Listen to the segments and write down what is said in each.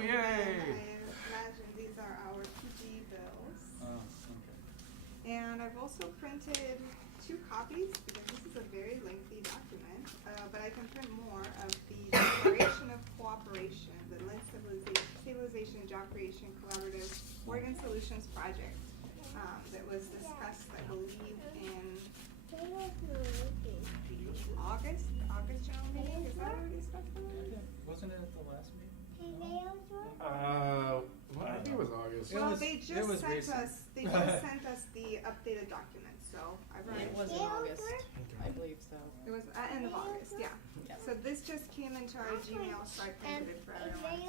Oh, yay! I imagine these are our PD bills. Oh, okay. And I've also printed 2 copies because this is a very lengthy document, but I can print more of the Declaration of Cooperation, the Lynn Stabilization and Job Creation Collaborative Oregon Solutions Project that was discussed, I believe, in August general meeting. Is that what we discussed? Wasn't it at the last meeting? Well, I think it was August. Well, was- they it just was sent recent. us. They just sent us the updated document, so I've already. It was in August, I believe so. It was end of August, yeah. Yeah. So this just came into our Gmail, so I printed it for everyone.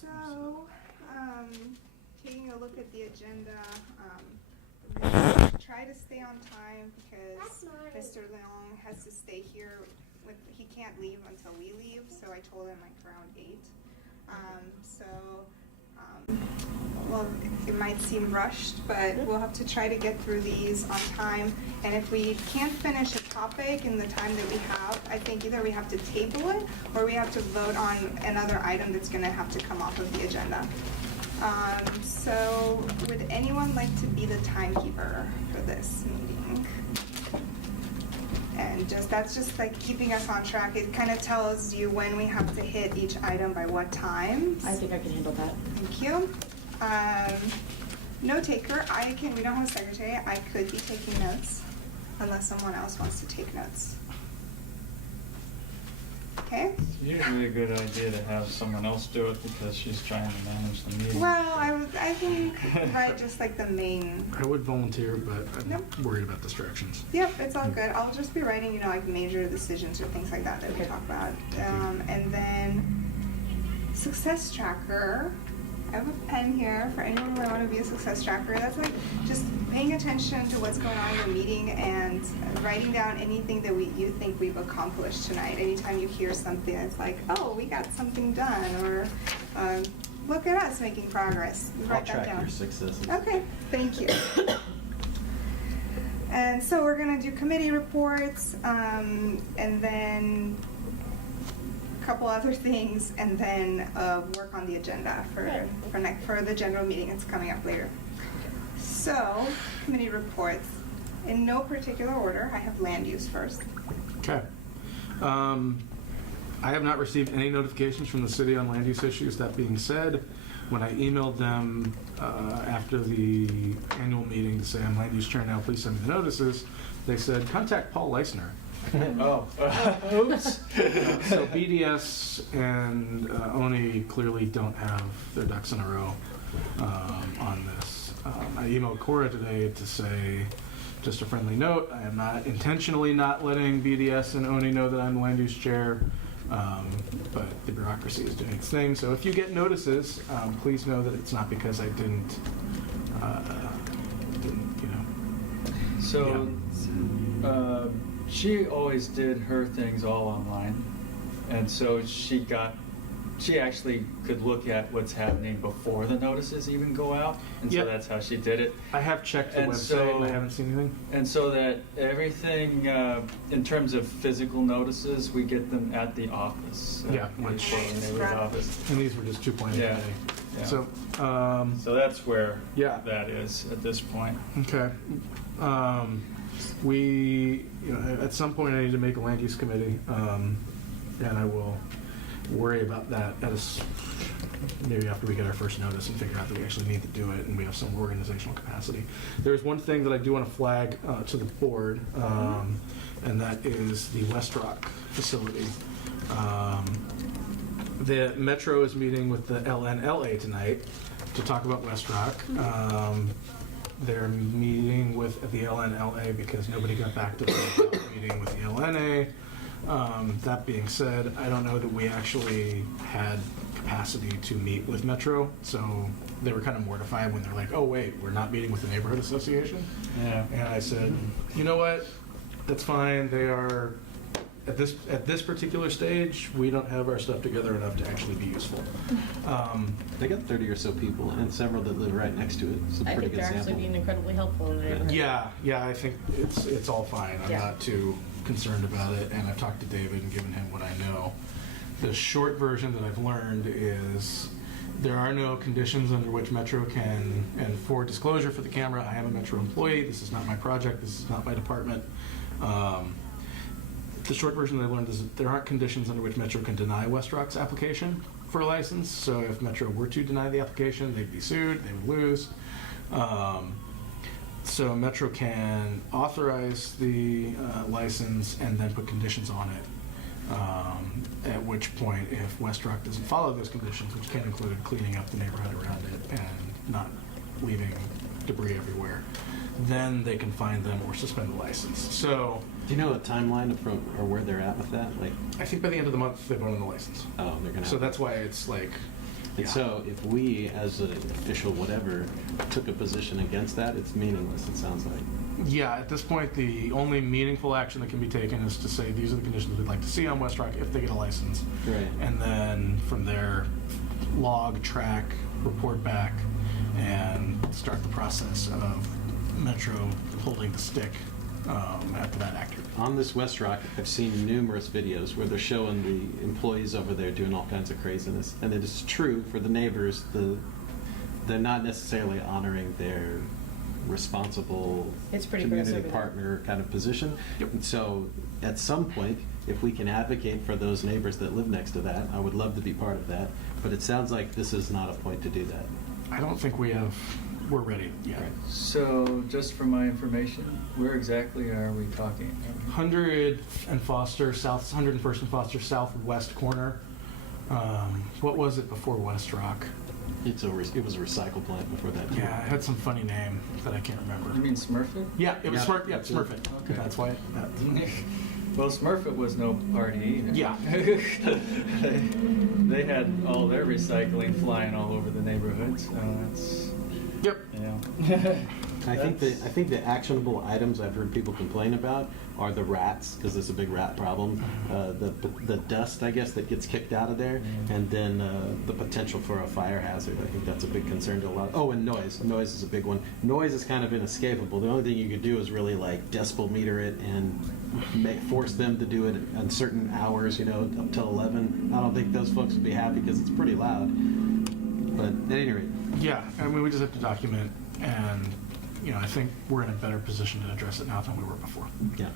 So, taking a look at the agenda, try to stay on time because Mr. Leong has to stay here. He can't leave until we leave, so I told him like around 8. Well, it might seem rushed, but we'll have to try to get through these on time. And if we can't finish a topic in the time that we have, I think either we have to table it or we have to vote on another item that's going to have to come off of the agenda. So would anyone like to be the timekeeper for this meeting? And that's just like keeping us on track. It kind of tells you when we have to hit each item by what time. I think I can handle that. Thank you. Note taker, we don't have a secretary. I could be taking notes unless someone else wants to take notes. Okay? It's usually a good idea to have someone else do it because she's trying to manage the meeting. Well, I think write just like the main. I would volunteer, but I'm Nope. worried about distractions. Yep, it's all good. I'll just be writing, like major decisions or things like that that we talk about. And then success tracker. I have a pen here for anyone who might want to be a success tracker. That's like just paying attention to what's going on in the meeting and writing down anything that you think we've accomplished tonight. Anytime you hear something, it's like, oh, we got something done, or look at us making progress. Write that down. Your successes. Okay, thank you. And so we're going to do committee reports, and then a couple other things, and then work on the agenda for the general meeting. It's coming up later. So, committee reports. In no particular order, I have land use first. Okay. I have not received any notifications from the city on land use issues. That being said, when I emailed them after the annual meeting to say I'm land use chair now, please send me the notices, they said contact Paul Leisner. Oh, oops. So BDS and ONI clearly don't have their ducks in a row on this. I emailed Cora today to say, just a friendly note, I am not intentionally not letting BDS and ONI know that I'm the land use chair, but the bureaucracy is doing its thing. So if you get notices, please know that it's not because I didn't, So, she always did her things all online, and so she actually could look at what's happening before the notices even go out, and so that's how she did it. I have checked the And website so- and I haven't seen anything. And so that everything, in terms of physical notices, we get them at the office. Yeah, the which- neighborhood office. And these were just 2.8 Yeah. today. Yeah. So, So that's where Yeah. that is at this point. okay. We, at some point I need to make a land use committee, and I will worry about that maybe after we get our first notice and figure out that we actually need to do it and we have some organizational capacity. There's one thing that I do want to flag to the board, and that is the West Rock facility. The Metro is meeting with the LNLA tonight to talk about West Rock. They're meeting with the LNLA because nobody got back to them about meeting with the LNA. That being said, I don't know that we actually had capacity to meet with Metro, so they were kind of mortified when they're like, oh wait, we're not meeting with the neighborhood association. Yeah. And I said, you know what, that's fine. They are, at this particular stage, we don't have our stuff together enough to actually be useful. They got 30 or so people, and several that live right next to it. It's a I pretty think good they're sample. actually being incredibly helpful in the neighborhood. Yeah, I think it's all fine. I'm Yeah. not too concerned about it, and I've talked to David and given him what I know. The short version that I've learned is there are no conditions under which Metro can, and for disclosure for the camera, I am a Metro employee. This is not my project. This is not my department. The short version that I learned is that there aren't conditions under which Metro can deny West Rock's application for a license. So if Metro were to deny the application, they'd be sued, they would lose. So Metro can authorize the license and then put conditions on it. At which point, if West Rock doesn't follow those conditions, which can include cleaning up the neighborhood around it and not leaving debris everywhere, then they can fine them or suspend the license. So, Do you know a timeline of or where they're at with that? Like, I think by the end of the month they vote on the license. oh, they're gonna. So that's why it's like. And so if we, as an official whatever, took a position against that, it's meaningless. It sounds like. Yeah, at this point, the only meaningful action that can be taken is to say these are the conditions we'd like to see on West Rock if they get a license. Right. And then from there, log, track, report back, and start the process of Metro holding the stick after that accurate. On this West Rock, I've seen numerous videos where they're showing the employees over there doing all kinds of craziness, and it is true for the neighbors. They're not necessarily honoring their responsible It's pretty gross community over there. partner kind of position. Yep. And so, at some point, if we can advocate for those neighbors that live next to that, I would love to be part of that. But it sounds like this is not a point to do that. I don't think we're ready yet. Right. So, just for my information, where exactly are we talking? 100 and Foster, 101st and Foster, southwest corner. What was it before West Rock? It was a recycle plant before that. too. Yeah, it had some funny name that I can't remember. You mean Smurfit? Yeah, it was Yeah. Smurf. Yeah, Smurfit. Okay. That's why. Well, Smurfit was no party either. Yeah. They had all their recycling flying all over the neighborhood, so it's, Yep. yeah. I think the actionable items I've heard people complain about are the rats, because there's a big rat problem, the dust, I guess, that gets kicked out of there, and then the potential for a fire hazard. I think that's a big concern to a lot. Oh, and noise. Noise is a big one. Noise is kind of inescapable. The only thing you could do is really like decibel meter it and force them to do it at certain hours, up till 11. I don't think those folks would be happy because it's pretty loud. But at any rate. Yeah, I mean, we just have to document, and I think we're in a better position to address it now than we were before. Yeah.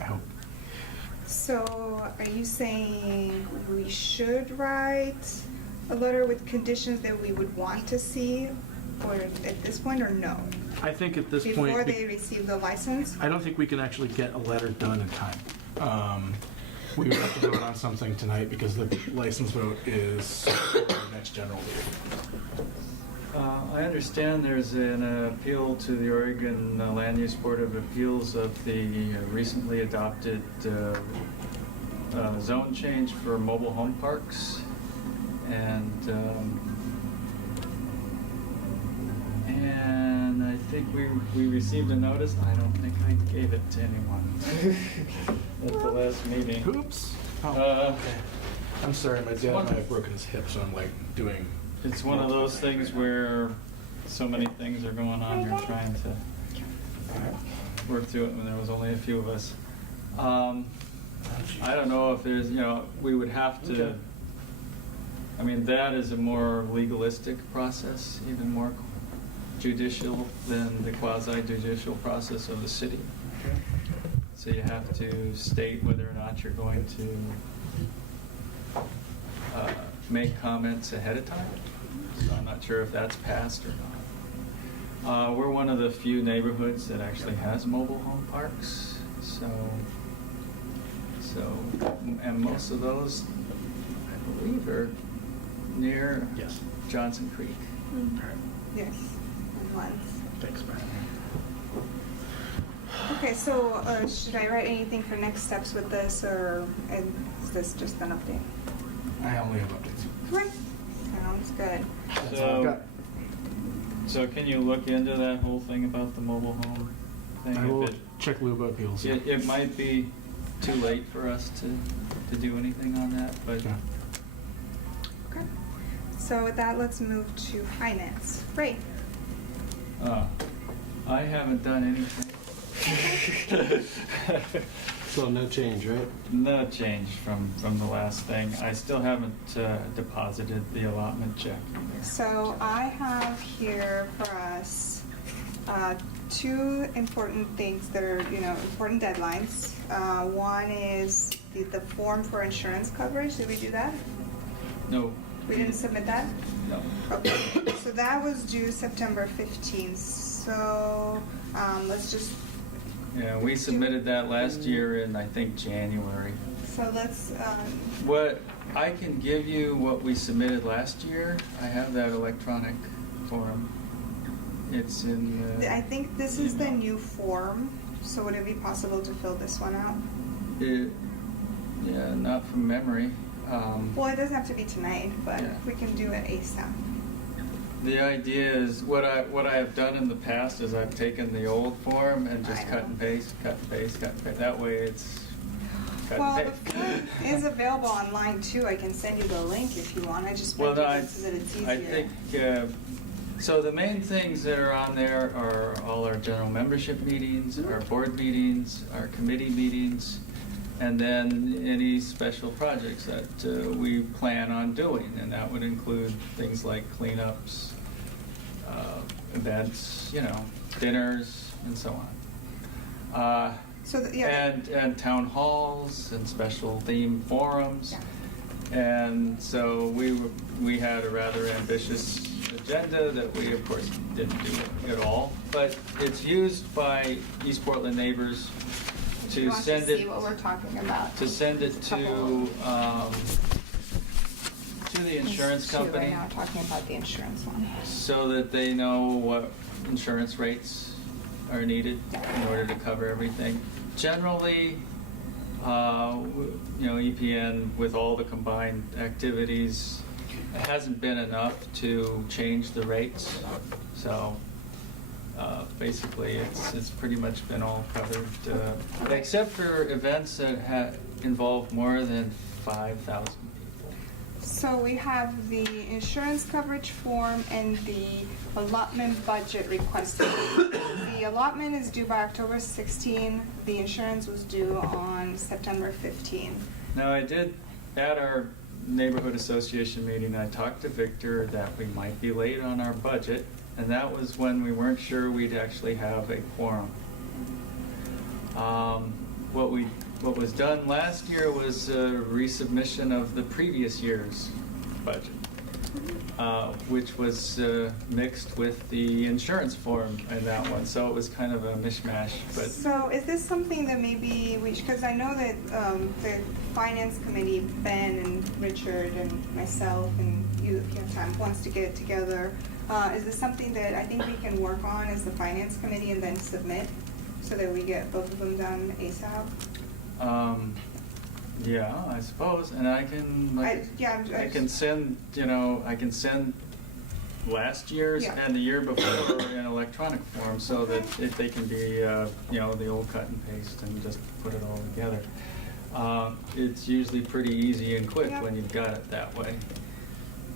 I hope. So, are you saying we should write a letter with conditions that we would want to see, or at this point, or no? I think at this Before point, they receive the license? I don't think we can actually get a letter done in time. We would have to vote on something tonight because the license vote is for our next general meeting. I understand there's an appeal to the Oregon Land Use Board of Appeals of the recently adopted zone change for mobile home parks, and I think we received a notice. I don't think I gave it to anyone at the last meeting. Oops. Oh, Uh, I'm sorry, my dad and I have broken his hip, so I'm like doing. It's one of those things where so many things are going on, you're trying to work through it when there was only a few of us. I don't know if there's, we would have to, Okay. I mean, that is a more legalistic process, even more judicial than the quasi-judicial process of the city. So you have to state whether or not you're going to make comments ahead of time. So I'm not sure if that's passed or not. We're one of the few neighborhoods that actually has mobile home parks. And most of those, I believe, are near Yes. Johnson Creek. Yes, once. Thanks, Brian. Okay, so should I write anything for next steps with this, or is this just an update? I only have updates. Okay, sounds good. That's all I've got. So can you look into that whole thing about the mobile home thing? I will If check Luba Appeals. it might be too late for us to do anything on that, but Yeah. Okay. So with that, let's move to finance. Ray. I haven't done anything. So no change, right? No change from the last thing. I still haven't deposited the allotment check. So I have here for us two important things that are, important deadlines. One is the form for insurance coverage. Did we do that? No. We didn't submit that? No. Okay. So that was due September 15th. So let's just, Yeah, we submitted that last year in, I think, January. so let's, What, I can give you what we submitted last year. I have that electronic form. It's in I think this is the new form. So would it be possible to fill this one out? Yeah, not from memory. Well, it doesn't have to be tonight, but Yeah. we can do it ASAP. The idea is, what I have done in the past is I've taken the old form and just I cut know. and paste, cut and paste, cut and paste. That way it's cut Well, and the paste. form is available online too. I can send you the link if you want. I just Well, make no, it so that it's easier. I think, so the main things that are on there are all our general membership meetings, our board meetings, our committee meetings, and then any special projects that we plan on doing. And that would include things like cleanups, events, dinners, and so on. So, yeah. And town halls and special theme forums. And so we had a rather ambitious agenda that we, of course, didn't do at all. But it's used by East Portland neighbors If you to want send to it see what we're talking about. to send it to the insurance There's two company, right now talking about the insurance one. so that they know what insurance rates are needed in order to cover everything. Generally, EPN with all the combined activities, it hasn't been enough to change the rates. So basically, it's pretty much been all covered, except for events that involve more than 5,000 people. So we have the insurance coverage form and the allotment budget request. The allotment is due by October 16. The insurance was due on September 15. Now, I did, at our neighborhood association meeting, I talked to Victor that we might be late on our budget, and that was when we weren't sure we'd actually have a quorum. What was done last year was a resubmission of the previous year's budget, which was mixed with the insurance form in that one, so it was kind of a mishmash. But So is this something that maybe because I know that the finance committee, Ben and Richard and myself and you have time, wants to get together. Is this something that I think we can work on as the finance committee and then submit so that we get both of them done ASAP? Yeah, I suppose, and I can I can send last year's Yeah. and the year before in electronic form, so that if they can be the old cut and paste and just put it all together. It's usually pretty easy and quick Yeah. when you've got it that way.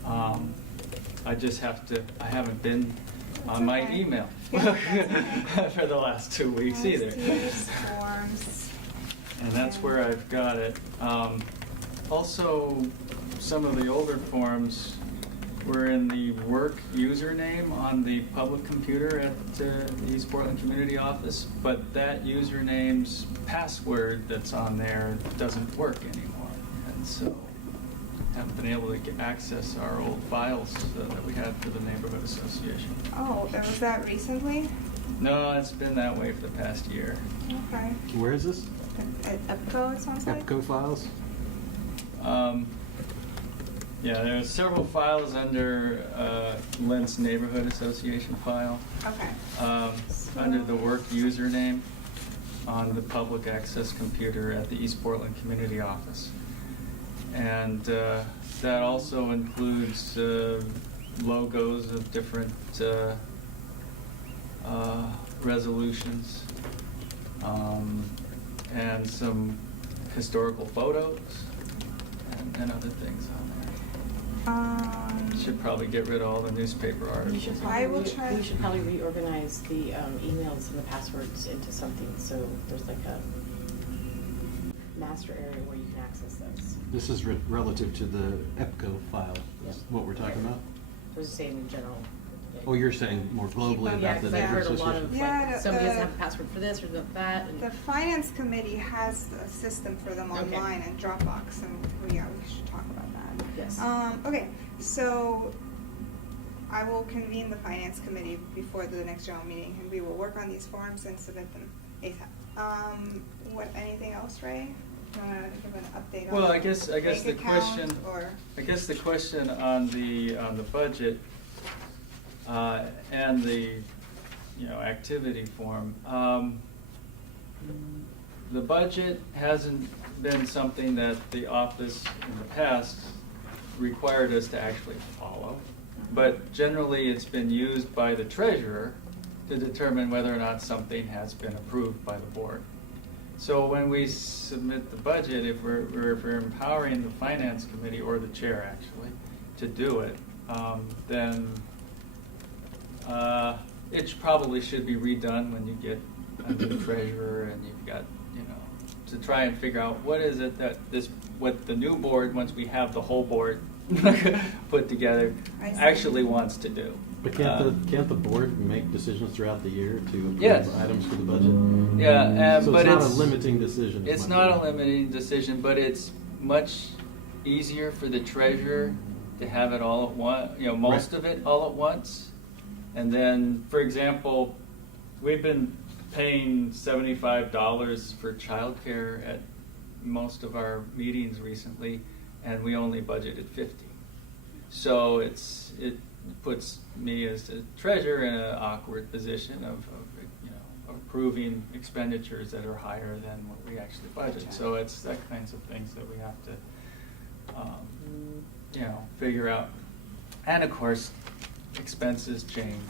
I just I haven't been on my okay. email Yeah, that's okay. for the last 2 weeks either. These forms. And that's where I've got it. Also, some of the older forms were in the work username on the public computer at the East Portland Community Office, but that username's password that's on there doesn't work anymore. And so haven't been able to access our old files that we had for the neighborhood association. Oh, was that recently? No, it's been that way for the past year. Okay. Where is this? At EPCO, it sounds like? EPCO files? Yeah, there are several files under Lent's Neighborhood Association file, Okay. under the work username on the public access computer at the East Portland Community Office. And that also includes logos of different resolutions, and some historical photos and other things on there. Should probably get rid of all the newspaper We articles. should I will probably, try- we should probably reorganize the emails and the passwords into something, so there's like master area where you can access those. This is relative to the EPCO file, is what we're talking about? I was just saying in general. Oh, you're saying more globally Yeah, about the because I've heard a lot association? of, Yeah, like, somebody doesn't have a password for this or that, and The finance committee has a system for them Okay. online in Dropbox, and yeah, we should talk about that. yes. Okay, so I will convene the finance committee before the next general meeting, and we will work on these forms and submit them ASAP. Anything else, Ray? You wanna give an update on? Well, I guess bank the account, question, or? I guess the question on the budget and the, activity form. The budget hasn't been something that the office in the past required us to actually follow. But generally, it's been used by the treasurer to determine whether or not something has been approved by the board. So when we submit the budget, if we're empowering the finance committee, or the chair actually, to do it, then it probably should be redone when you get a new treasurer and you've got, to try and figure out what is it that what the new board, once we have the whole board put together, I see. actually wants to do. But can't the board make decisions throughout the year to approve Yes. items for the budget? Yeah, So but it's not a limiting decision. is It's my not a point. limiting decision, but it's much easier for the treasurer to have it all at once, most Right. of it all at once. And then, for example, we've been paying $75 for childcare at most of our meetings recently, and we only budgeted $50. So it puts me as the treasurer in an awkward position of approving expenditures that are higher than what we actually budget. Gotcha. So it's that kinds of things that we have to, figure out. And of course, expenses change.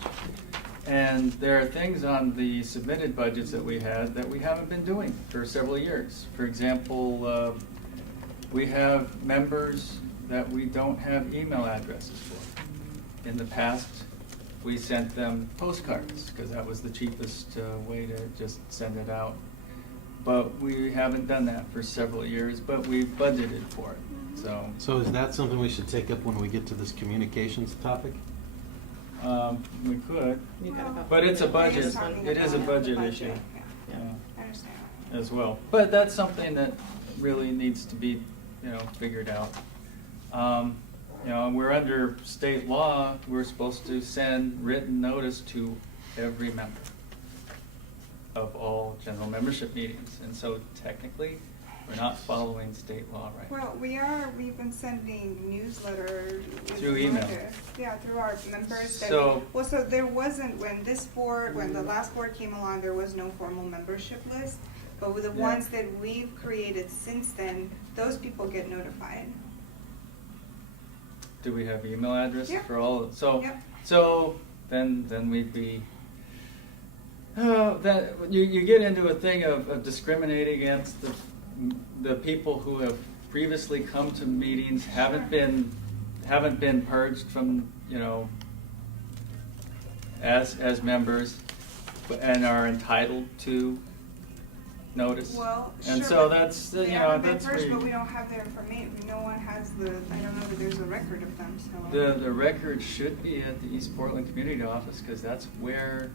And there are things on the submitted budgets that we had that we haven't been doing for several years. For example, we have members that we don't have email addresses for. In the past, we sent them postcards because that was the cheapest way to just send it out. But we haven't done that for several years, but we've budgeted for it. So is that something we should take up when we get to this communications topic? We could, You've got about but it's a 5 budget. minutes. Talking It is a about budget the issue. Yeah, I understand. As well. But that's something that really needs to be, figured out. We're under state law, we're supposed to send written notice to every member of all general membership meetings. And so technically, we're not following state law right now. Well, we've been sending newsletters. with Through email. reminders. Yeah, through our members. So- So there wasn't, when the last board came along, there was no formal membership list. But with the Yeah. ones that we've created since then, those people get notified. Do we have email addresses Yeah. for all? So, Yep. so then we'd be. That you get into a thing of discriminating against the people who have previously come to meetings, haven't been purged from as members, and are entitled to notice. Well, and sure, so but that's they haven't been that's purged, where but we you- don't have their information. No one has I don't know that there's a record of them, so. The record should be at the East Portland Community Office, because that's where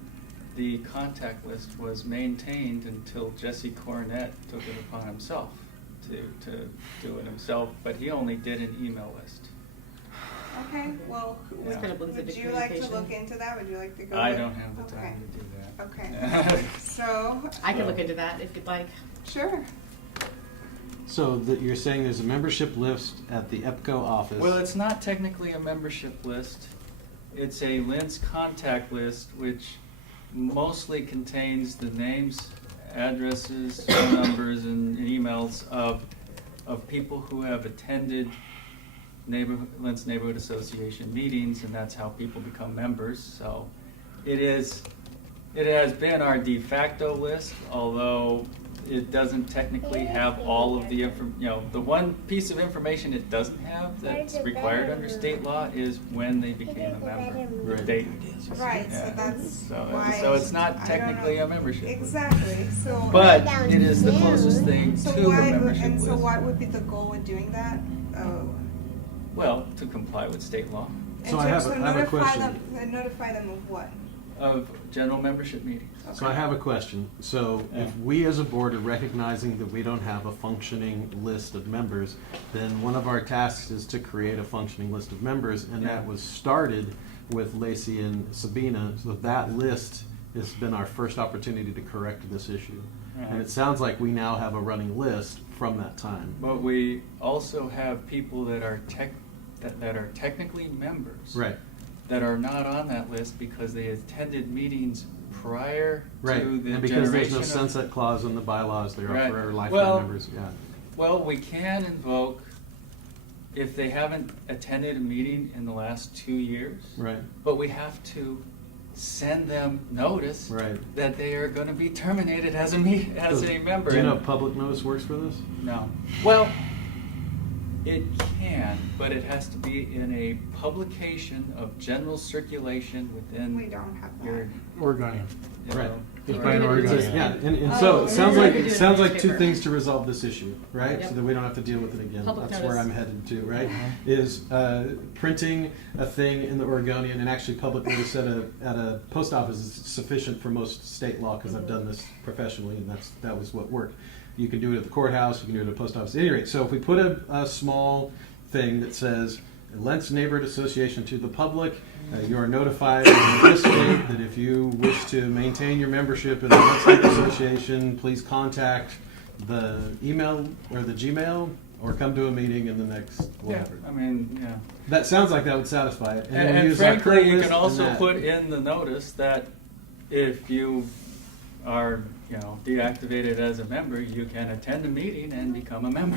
the contact list was maintained until Jesse Cornett took it upon himself to do it himself, but he only did an email list. Okay, well, This kind of blends would into you like to communication. look into that? Would you like to go? I with- don't have the Okay. time to do that. Okay, so. I can look into that if you'd like. Sure. So you're saying there's a membership list at the EPCO office? Well, it's not technically a membership list. It's a Lynn's contact list, which mostly contains the names, addresses, phone numbers, and emails of people who have attended Lynn's Neighborhood Association meetings, and that's how people become members. So it is It has been our de facto list, although it doesn't technically have all of the the one piece of information it doesn't have that's required under state law is when they became a member, the Right. date. Right, so Yeah. that's So, why. so it's not I don't technically know. a membership list. Exactly, so. But it is the closest thing So to a why, membership and so list. what would be the goal with doing that? Oh. Well, to comply with state law And So I have a notify question. them- Notify them of what? of general membership meetings. So I have a question. So if we as a board are recognizing that we don't have a functioning list of members, then one of our tasks is to create a functioning list of members, and that was started with Lacey and Sabina. So that list has been our first opportunity to correct this issue. And it sounds like we now have a running list from that time. But we also have people that are that are technically members. Right. That are not on that list because they attended meetings prior Right. to the And because there's generation no of- sunset clause in the bylaws, they are Right. forever lifetime Well- members. Yeah. Well, we can invoke if they haven't attended a meeting in the last 2 years. Right. But we have to send them notice Right. that they are going to be terminated as a member. Do you know And- if public notice works for this? No. Well, it can, but it has to be in a publication of general circulation within We don't have your, that. Oregonian. you know, Right. It's right. by an Oregonian. Yeah, and Oh, so it and sounds then like, we could it do it sounds in like two newspaper. things to resolve this issue, right? Yep. So that we don't have to deal with it again. Public That's where notice. I'm headed to, right? Mhm. Is printing a thing in the Oregonian, and actually public notice at a post office is sufficient for most state law, because I've done this professionally, and that was what worked. You can do it at the courthouse, you can do it at a post office. At any rate, so if we put a small thing that says, Lentz Neighborhood Association to the public, you are notified on this date that if you wish to maintain your membership in the Lentz Neighborhood Association, please contact the email or the Gmail, or come to a meeting in the next Yeah, whatever. I mean, yeah. That sounds like that would satisfy it. then we And use our frankly, current you list can and also that. put in the notice that if you are, deactivated as a member, you can attend a meeting and become a member.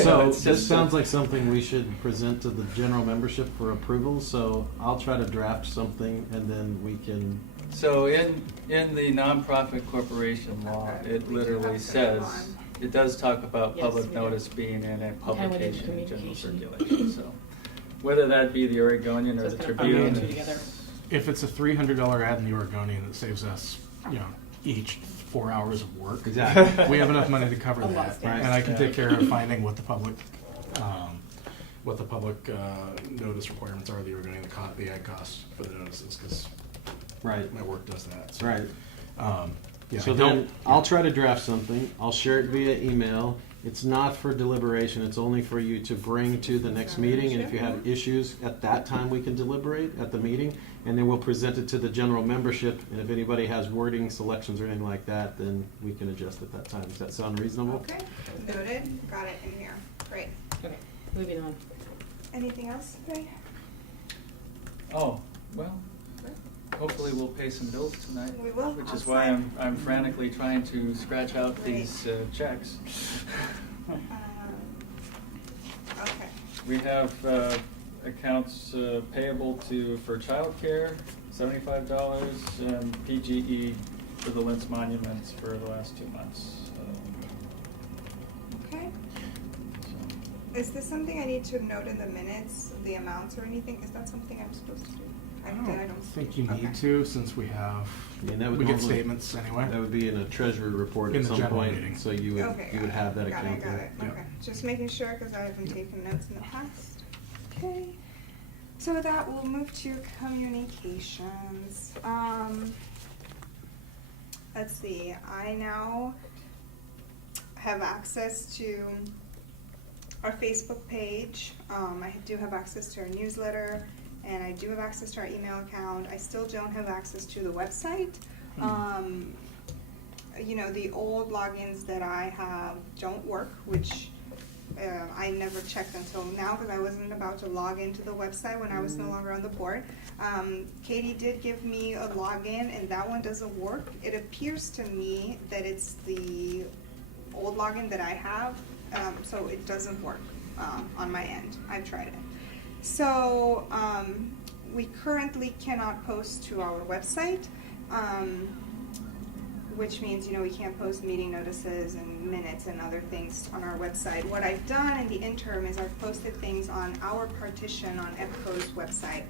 So It's this just sounds like something we should present to the general membership for approval, so I'll try to draft something and then we can, So in the nonprofit corporation law, Okay, it we do literally have to says, move on. it does talk about Yes, public we do. notice being in a within publication in general communication. circulation, so. Whether that be the Oregonian So or it's the gonna Tribune. put the two together. If it's a $300 ad in the Oregonian that saves us, each 4 hours of work. Exactly. We have enough money to cover A lot, that, yeah. and I can Yeah. take care of finding what the public, notice requirements are of the Oregonian, the ad cost for the notices, because right, my work does that. So, right. Yeah, So I then don't- I'll try to draft something. I'll share it via email. It's not for deliberation. It's only for you to bring to the next meeting. And if you have issues at that time, we can deliberate at the meeting. And then we'll present it to the general membership. And if anybody has wording selections or anything like that, then we can adjust at that time. Does that sound reasonable? Okay, noted, got it in here, great. Okay, moving on. Anything else, Ray? Oh, well, hopefully we'll pay some bills tonight. We will, Which I'll is why sign. I'm frantically trying to scratch out these checks. Okay, We have accounts payable for childcare, $75, and PGE for the Lentz monuments for the last 2 months. okay. So, Is this something I need to note in the minutes, the amounts or anything? Is that something I'm supposed to do? I don't think you Okay. need to, since we have, Yeah, that would we get normally- statements anyway. That would be in a treasury report In at the some general point. meeting. So you Okay, would have that got account it, got there. it, Yeah. okay. Just making sure, because I haven't taken notes in the past. Okay. So with that, we'll move to communications. Let's see, I now have access to our Facebook page. I do have access to our newsletter, and I do have access to our email account. I still don't have access to the website. The old logins that I have don't work, which I never checked until now because I wasn't about to log into the website when I was no longer on the board. Katie did give me a login, and that one doesn't work. It appears to me that it's the old login that I have, so it doesn't work on my end. I've tried it. So we currently cannot post to our website. which means, you know, we can't post meeting notices and minutes and other things on our website. What I've done in the interim is I've posted things on our partition on EPCO's website,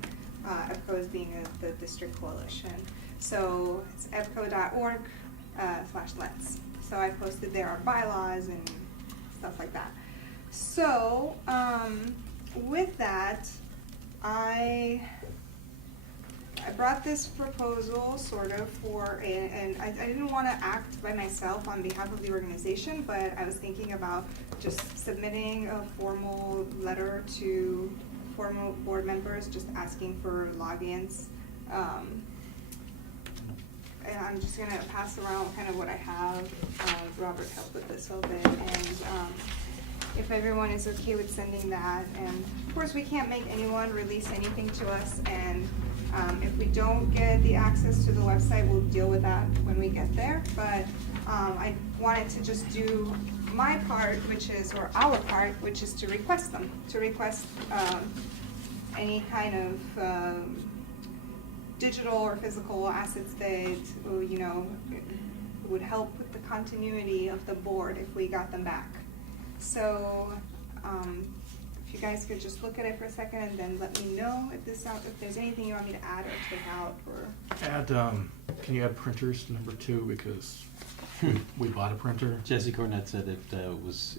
EPCO's being the district coalition. So it's epco.org/lets. So I posted there our bylaws and stuff like that. So with that, I brought this proposal sort of and I didn't want to act by myself on behalf of the organization, but I was thinking about just submitting a formal letter to formal board members, just asking for logins. And I'm just gonna pass around kind of what I have. Robert helped with this a little bit, and if everyone is okay with sending that, and of course we can't make anyone release anything to us, and if we don't get the access to the website, we'll deal with that when we get there. But I wanted to just do my part, or our part, which is to request them, any kind of digital or physical assets that, you know, would help with the continuity of the board if we got them back. So if you guys could just look at it for a second and then let me know if there's anything you want me to add or take out, or Can you add printers to number 2, because we bought a printer. Jesse Cornett said it was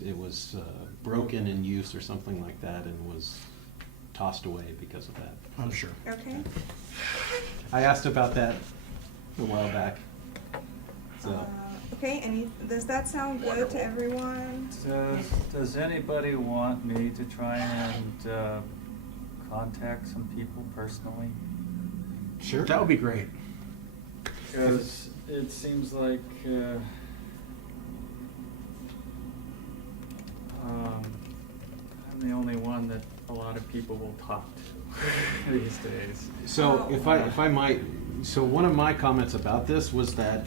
broken in use or something like that and was tossed away because of that. I'm sure. okay. I asked about that a while back. So Okay, does that sound good to everyone? Does anybody want me to try and contact some people personally? Sure. That would be great. Because it seems like I'm the only one that a lot of people will talk to these days. So if I might, so one of my comments about this was that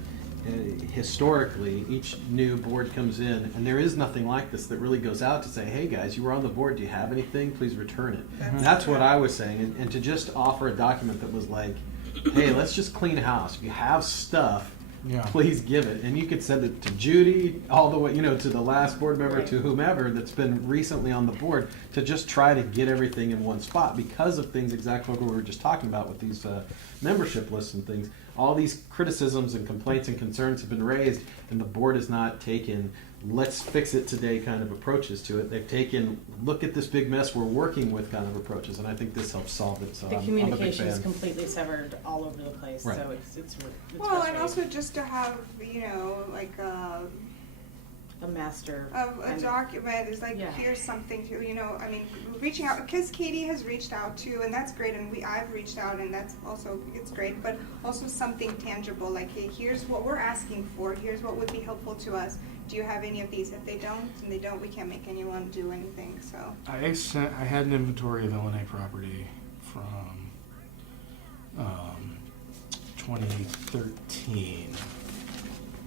historically each new board comes in and there is nothing like this that really goes out to say, hey guys, you were on the board, do you have anything? Please return it. That's what I was saying, and to just offer a document that was like, hey, let's just clean house. If you have stuff, please give it. And you could send it to Judy, all the way, you know, to the last board member, to whomever that's been recently on the board, to just try to get everything in one spot because of things exactly what we were just talking about with these membership lists and things. All these criticisms and complaints and concerns have been raised, and the board has not taken let's fix it today kind of approaches to it. They've taken look at this big mess we're working with kind of approaches, and I think this helps solve it. So The I'm a big communication is fan. completely severed all over the place, Right. so it's Well, and frustrating. also just to have, you know, like a master a kind of- document is like, Yeah. here's something to, you know, I mean, reaching out, because Katie has reached out too, and that's great, and I've reached out, and that's also, it's great, but also something tangible, like, hey, here's what we're asking for, here's what would be helpful to us. Do you have any of these? If they don't, we can't make anyone do anything, so. I had an inventory of LNA property from 2013.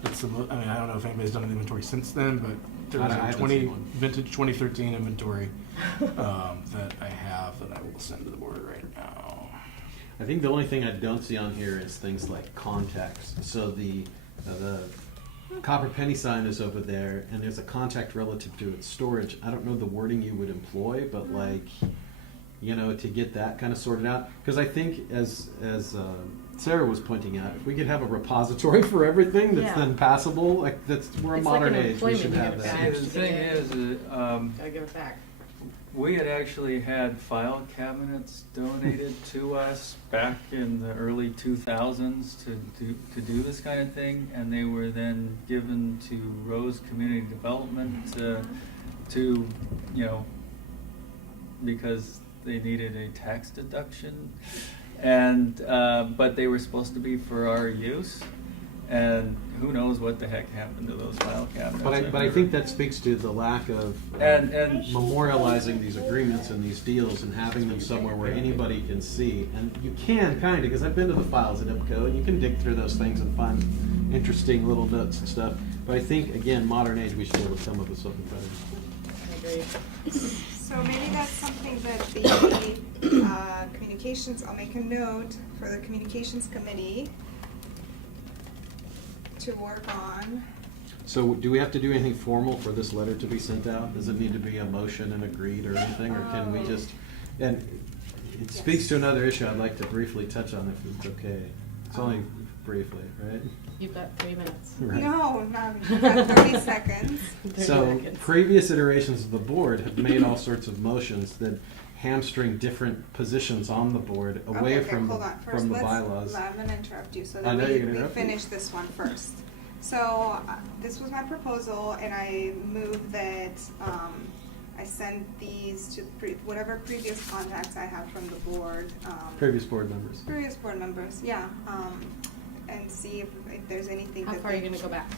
It's I mean, I don't know if anybody's done an inventory since then, but there's I a haven't seen one. vintage 2013 inventory that I have that I will send to the board right now. I think the only thing I don't see on here is things like contacts. So the copper penny sign is over there, and there's a contact relative to its storage. I don't know the wording you would employ, but like, you know, to get that kind of sorted out. Because I think, as Sarah was pointing out, if we could have a repository for everything that's Yeah. then passable, like we're a It's like modern an age. We employment should have unit that. badge. See, the thing is, Gotta give it back. we had actually had file cabinets donated to us back in the early 2000s to do this kind of thing, and they were then given to Rose Community Development to, you know, because they needed a tax deduction, and but they were supposed to be for our use, and who knows what the heck happened to those file cabinets. But I think that speaks to the lack of And memorializing these agreements and these deals and having them somewhere where anybody can see. And you can kind of, because I've been to the files at IPCO, and you can dig through those things and find interesting little notes and stuff. But I think, again, modern age, we should be able to come up with something better. I agree. So maybe that's something that the communications, I'll make a note for the communications committee. to work on. So do we have to do anything formal for this letter to be sent out? Does it need to be a motion and agreed or anything, or can we just, and it speaks to another issue I'd like to briefly touch on if it's okay. It's only briefly, right? You've got 3 minutes. Right. No, not about 30 seconds. 30 So seconds. previous iterations of the board have made all sorts of motions that hamstring different positions on the board away Okay, from hold on. First, from the let's, bylaws. I'm going to interrupt you so I that know we you're gonna interrupt me. finish this one first. So this was my proposal, and I move that I send these to whatever previous contacts I have from the board. Previous board members. Previous board members, yeah. And see if there's anything How that far are you gonna go back?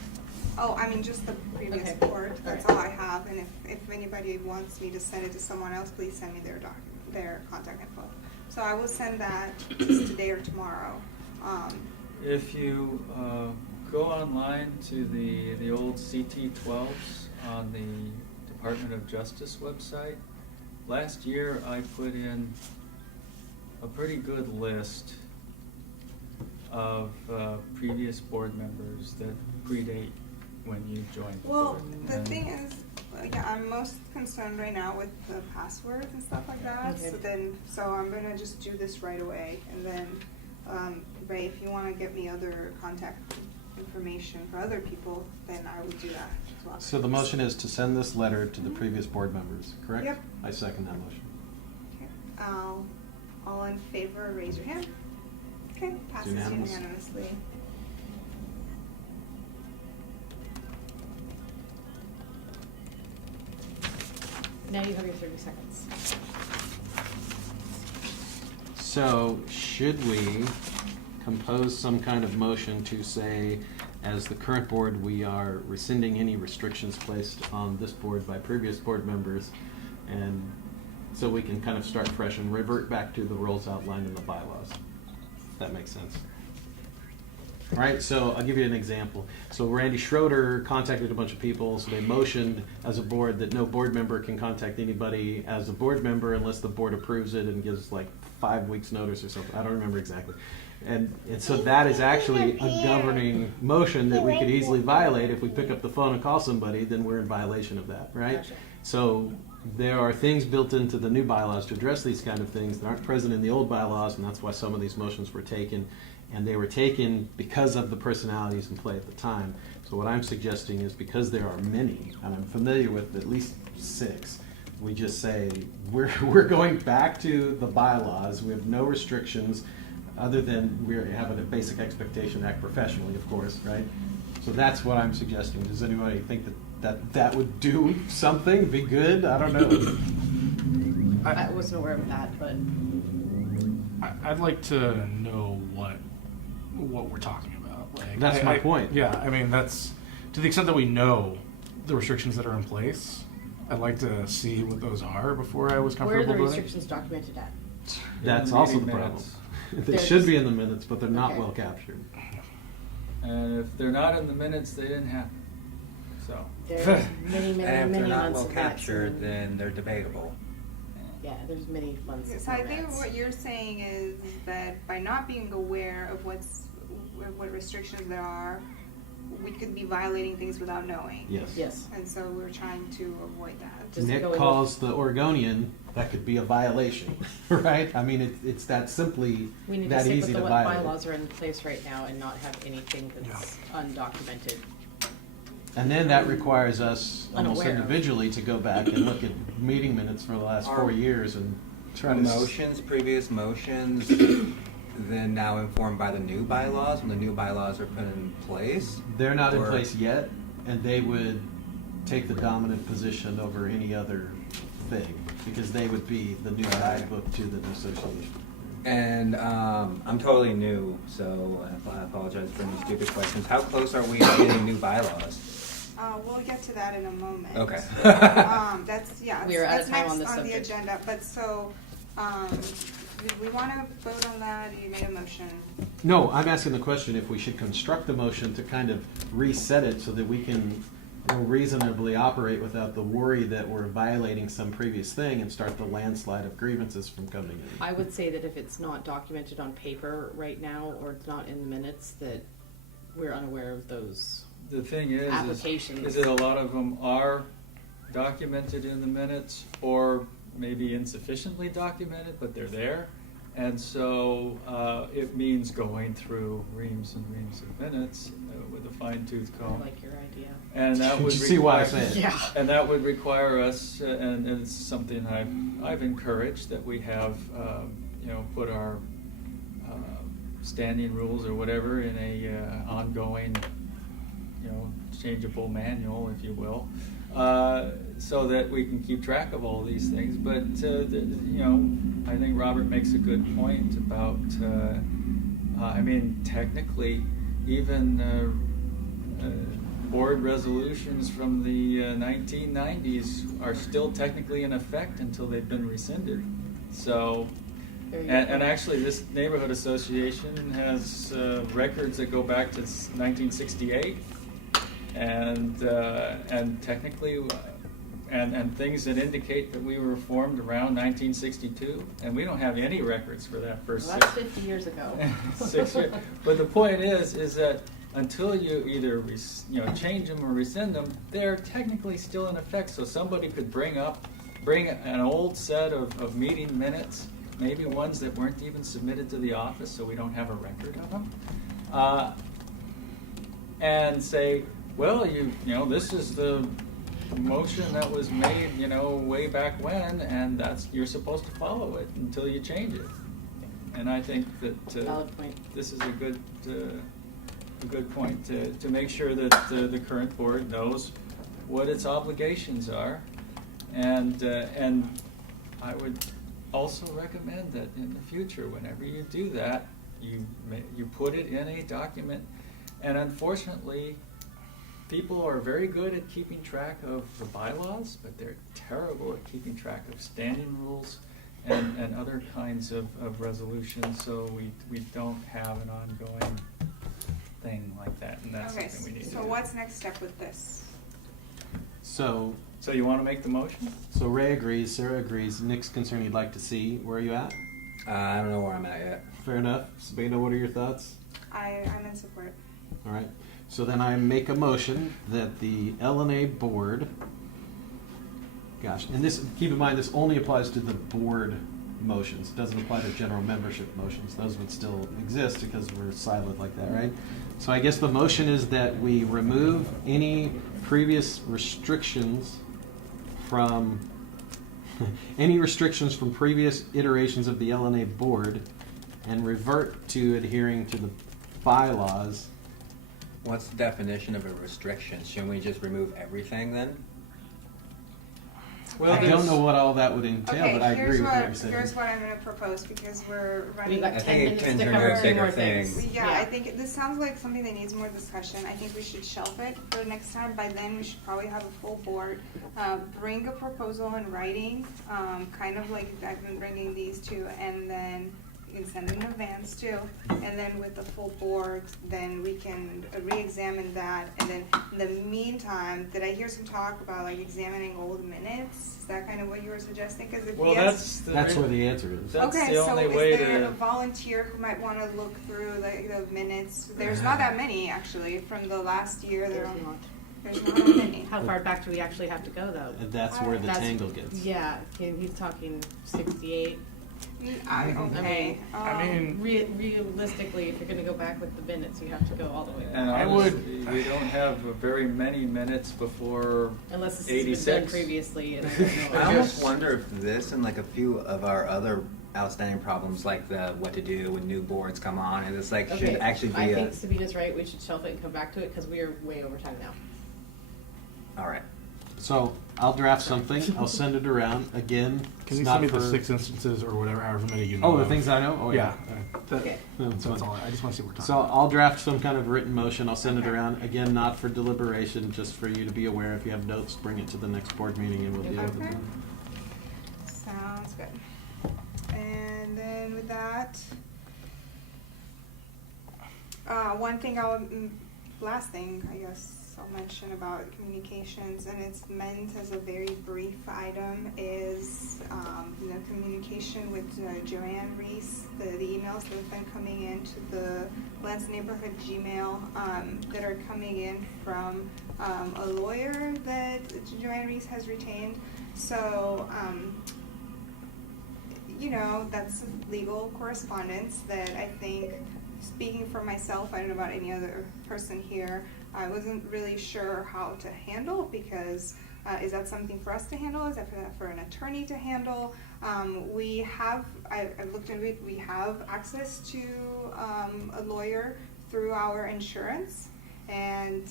Oh, I mean, just the previous Okay. board, that's All all right. I have, and if anybody wants me to send it to someone else, please send me their contact info. So I will send that just today or tomorrow. If you go online to the old CT12s on the Department of Justice website, last year I put in a pretty good list of previous board members that predate when you joined the Well, board. the And thing is, yeah, I'm most concerned right now with the passwords and stuff like that, Okay. so I'm gonna just do this right away, and then, Ray, if you wanna get me other contact information for other people, then I would do that as well. So the motion is to send this letter to the previous board members, correct? Yep. I second that motion. Okay. All in favor, raise your hand. Okay, passes Unanimous. unanimously. Now you have your 30 seconds. So should we compose some kind of motion to say, as the current board, we are rescinding any restrictions placed on this board by previous board members, and so we can kind of start fresh and revert back to the rules outlined in the bylaws? If that makes sense. All right, so I'll give you an example. So Randy Schroeder contacted a bunch of people, so they motioned as a board that no board member can contact anybody as a board member unless the board approves it and gives like 5 weeks notice or something. I don't remember exactly. And so that is actually a governing motion that we could easily violate. If we pick up the phone and call somebody, then we're in violation of that, right? Gotcha. So there are things built into the new bylaws to address these kind of things that aren't present in the old bylaws, and that's why some of these motions were taken. And they were taken because of the personalities in play at the time. So what I'm suggesting is, because there are many, and I'm familiar with at least 6, we just say, we're going back to the bylaws. We have no restrictions other than we have a basic expectation to act professionally, of course, right? So that's what I'm suggesting. Does anybody think that would do something, be good? I don't know. I wasn't aware of that, but I'd like to know what we're talking about. Like, That's my point. Yeah, I mean, that's to the extent that we know the restrictions that are in place. I'd like to see what those are before I was where are comfortable the doing it. restrictions documented at? That's in also the meeting problem. minutes. They There's- should be in the minutes, but they're not Okay. well captured. And if they're not in the minutes, they didn't happen. So, There's many, many, And if many they're not months well of minutes captured, and- then they're debatable. Yeah, there's many months of So I think minutes. what you're saying is that by not being aware of what restrictions there are, we could be violating things without knowing. Yes. Yes. And so we're trying to avoid that. Just Nick going with- calls the Oregonian, that could be a violation, right? I mean, it's that simply, We need to that stick easy with to what violate. bylaws are in place right now and not have anything that's undocumented. And then that requires us almost Unaware of. individually to go back and look at meeting minutes for the last 4 Are years and try to. Motions, previous motions, then now informed by the new bylaws, when the new bylaws are put in place? They're not in Or- place yet, and they would take the dominant position over any other thing, because they would be the new guidebook to the association. And I'm totally new, so I apologize for any stupid questions. How close are we to getting new bylaws? We'll get to that in a moment. Okay. That's, yeah, We are out that's of time next on this on the subject. agenda, but so, do we wanna vote on that? You made a motion. No, I'm asking the question if we should construct the motion to kind of reset it so that we can more reasonably operate without the worry that we're violating some previous thing and start the landslide of grievances from coming in. I would say that if it's not documented on paper right now, or it's not in the minutes, that we're unaware of those. The thing is Applications. that a lot of them are documented in the minutes, or maybe insufficiently documented, but they're there. And so it means going through reams and reams of minutes with a fine-tooth I comb. like your idea. And that Did would you see why I require- said? Yeah. And that would require us, and it's something I've encouraged, that we have, put our standing rules or whatever in a ongoing, changeable manual, if you will, so that we can keep track of all these things. But I think Robert makes a good point about, technically, even board resolutions from the 1990s are still technically in effect until they've been rescinded. So, Very good. and actually, this neighborhood association has records that go back to 1968, and technically, and things that indicate that we were formed around 1962, and we don't have any records for that first Well, that's 50 years ago. 6 years. But the point is that until you either change them or rescind them, they're technically still in effect. So somebody could bring an old set of meeting minutes, maybe ones that weren't even submitted to the office, so we don't have a record of them, and say, well, this is the motion that was made, way back when, and you're supposed to follow it until you change it. And I think that Valid point. this is a good point to make sure that the current board knows what its obligations are, and I would also recommend that in the future, whenever you do that, you put it in a document. And unfortunately, people are very good at keeping track of the bylaws, but they're terrible at keeping track of standing rules and other kinds of resolutions. So we don't have an ongoing thing like that, and that's Okay, something we need to so do. what's next step with this? So So you want to make the motion? Ray agrees, Sarah agrees, Nick's concerned he'd like to see. Where are you at? I don't know where I'm at yet. Fair enough. Sabina, what are your thoughts? I'm in support. All right. So then I make a motion that the LNA board, and this, keep in mind, this only applies to the board motions. It doesn't apply to general membership motions. Those would still exist because we're silent like that, right? So I guess the motion is that we remove any previous restrictions from previous iterations of the LNA board and revert to adhering to the bylaws. What's the definition of a restriction? Shouldn't we just remove everything then? Well, I don't know what all that would entail, Okay, but I agree with what you're here's saying. what I'm going to propose, because we're running. We've got I 10 think it minutes can to turn cover into a two more bigger thing. things. Yeah, I think this sounds like something that needs more discussion. I think we should shelf it for next time. By then, we should probably have a full board. Bring a proposal in writing, kind of like I've been bringing these two, and then you can send it in advance too. And then with the full board, then we can re-examine that. And then in the meantime, did I hear some talk about like examining old minutes? Is that kind of what you were suggesting? Because if Well, yes, That's where the answer is. That's okay, the so only is way there to- a volunteer who might want to look through the minutes? There's not that many, actually, from the last year. There's not. There's not that many. How far back do we actually have to go, though? And that's where the That's- tangle gets. Yeah, he's talking 68. Okay. I mean- Realistically, if you're going to go back with the minutes, you have to go all the way back. And I honestly, we don't have very many minutes before Unless this has been 86. done previously, and I don't know. I almost wonder if this and like a few of our other outstanding problems, like the what to do when new boards come on, and it's like should actually I be think Sabina's right. We should shelf it and come back to it because we are way over time now. all right. So I'll draft something. I'll send it around. Again, Can it's you not send me the for- 6 instances or whatever, however many you know? Oh, the of? things I know? Oh, yeah. Okay. That's So that's fine. all. I just want to see what we're So talking I'll draft some kind of written motion. I'll send it around. Again, not for deliberation, just for you to be aware. If you have notes, bring it to the next board meeting and we'll deal with Okay. it. Sounds good. And then with that, last thing, I guess, I'll mention about communications, and it's meant as a very brief item, is communication with Joanne Reese, the emails that have been coming into the Lance Neighborhood Gmail that are coming in from a lawyer that Joanne Reese has retained. So, that's legal correspondence that I think, speaking for myself, I don't know about any other person here, I wasn't really sure how to handle, because is that something for us to handle? Is that for an attorney to handle? I've looked into it, we have access to a lawyer through our insurance, and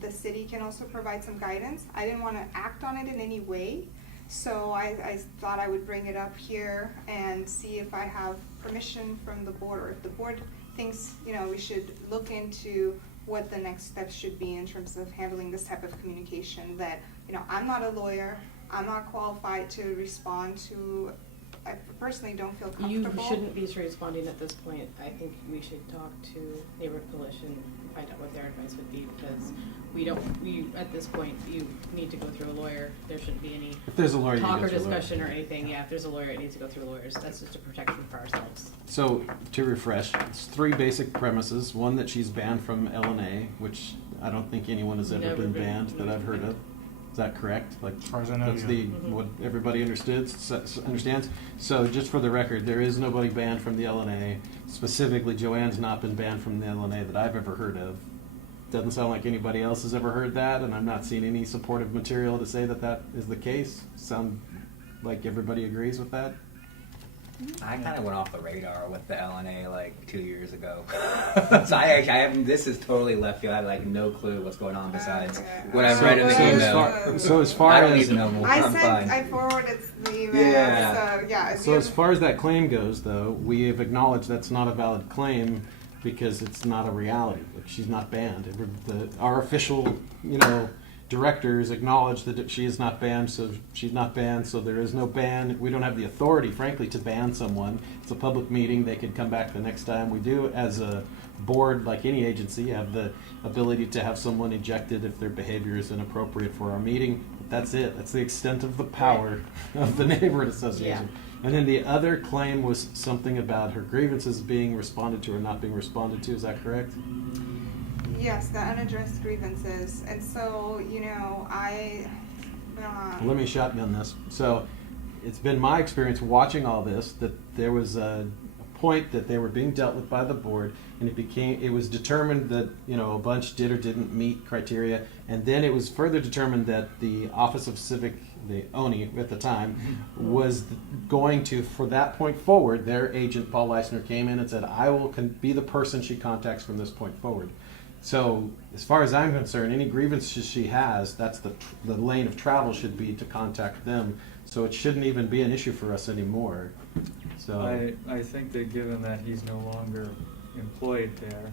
the city can also provide some guidance. I didn't want to act on it in any way, so I thought I would bring it up here and see if I have permission from the board, or if the board thinks, we should look into what the next steps should be in terms of handling this type of communication that, I'm not a lawyer, I'm not qualified to respond to. I personally don't feel comfortable. You shouldn't be responding at this point. I think we should talk to Neighborhood Coalition and find out what their advice would be, because at this point, you need to go through a lawyer. There shouldn't be any If there's a lawyer, you talk go or through a lawyer. discussion or anything. Yeah, if there's a lawyer, it needs to go through lawyers. That's just a protection for ourselves. So, to refresh, it's 3 basic premises. One, that she's banned from LNA, which I don't think anyone has ever Never been been. banned that I've heard of. Is that correct? Like, As far as I know, that's yeah. what everybody understands. So, just for the record, there is nobody banned from the LNA. Specifically, Joanne's not been banned from the LNA that I've ever heard of. Doesn't sound like anybody else has ever heard that, and I'm not seeing any supportive material to say that that is the case. Sound like everybody agrees with that? I kind of went off the radar with the LNA like 2 years ago. So I haven't. This is totally left field. I have like no clue what's going on besides what I've read in the email. So as far I don't as even know more. I I'm fine. I forwarded the email, Yeah. so yeah. if So you as far as that claim goes, though, we have acknowledged that's not a valid claim because it's not a reality. Like, she's not banned. Our official, directors acknowledge that she is not banned, so she's not banned. So there is no ban. We don't have the authority, frankly, to ban someone. It's a public meeting. They could come back the next time. We do, as a board, like any agency, have the ability to have someone ejected if their behavior is inappropriate for our meeting. But that's it. That's the extent of the power of the neighborhood association. And then the other claim was something about her grievances being responded to or not being responded to. Is that correct? Yes, the unaddressed grievances, and so Let me shotgun this. So it's been my experience watching all this that there was a point that they were being dealt with by the board, and it was determined that a bunch did or didn't meet criteria, and then it was further determined that the Office of Civic, the ONI at the time, was going to, for that point forward, their agent Paul Leisner came in and said, I will be the person she contacts from this point forward. So, as far as I'm concerned, any grievances she has, that's the lane of travel should be to contact them. So it shouldn't even be an issue for us anymore. So I think that given that he's no longer employed there,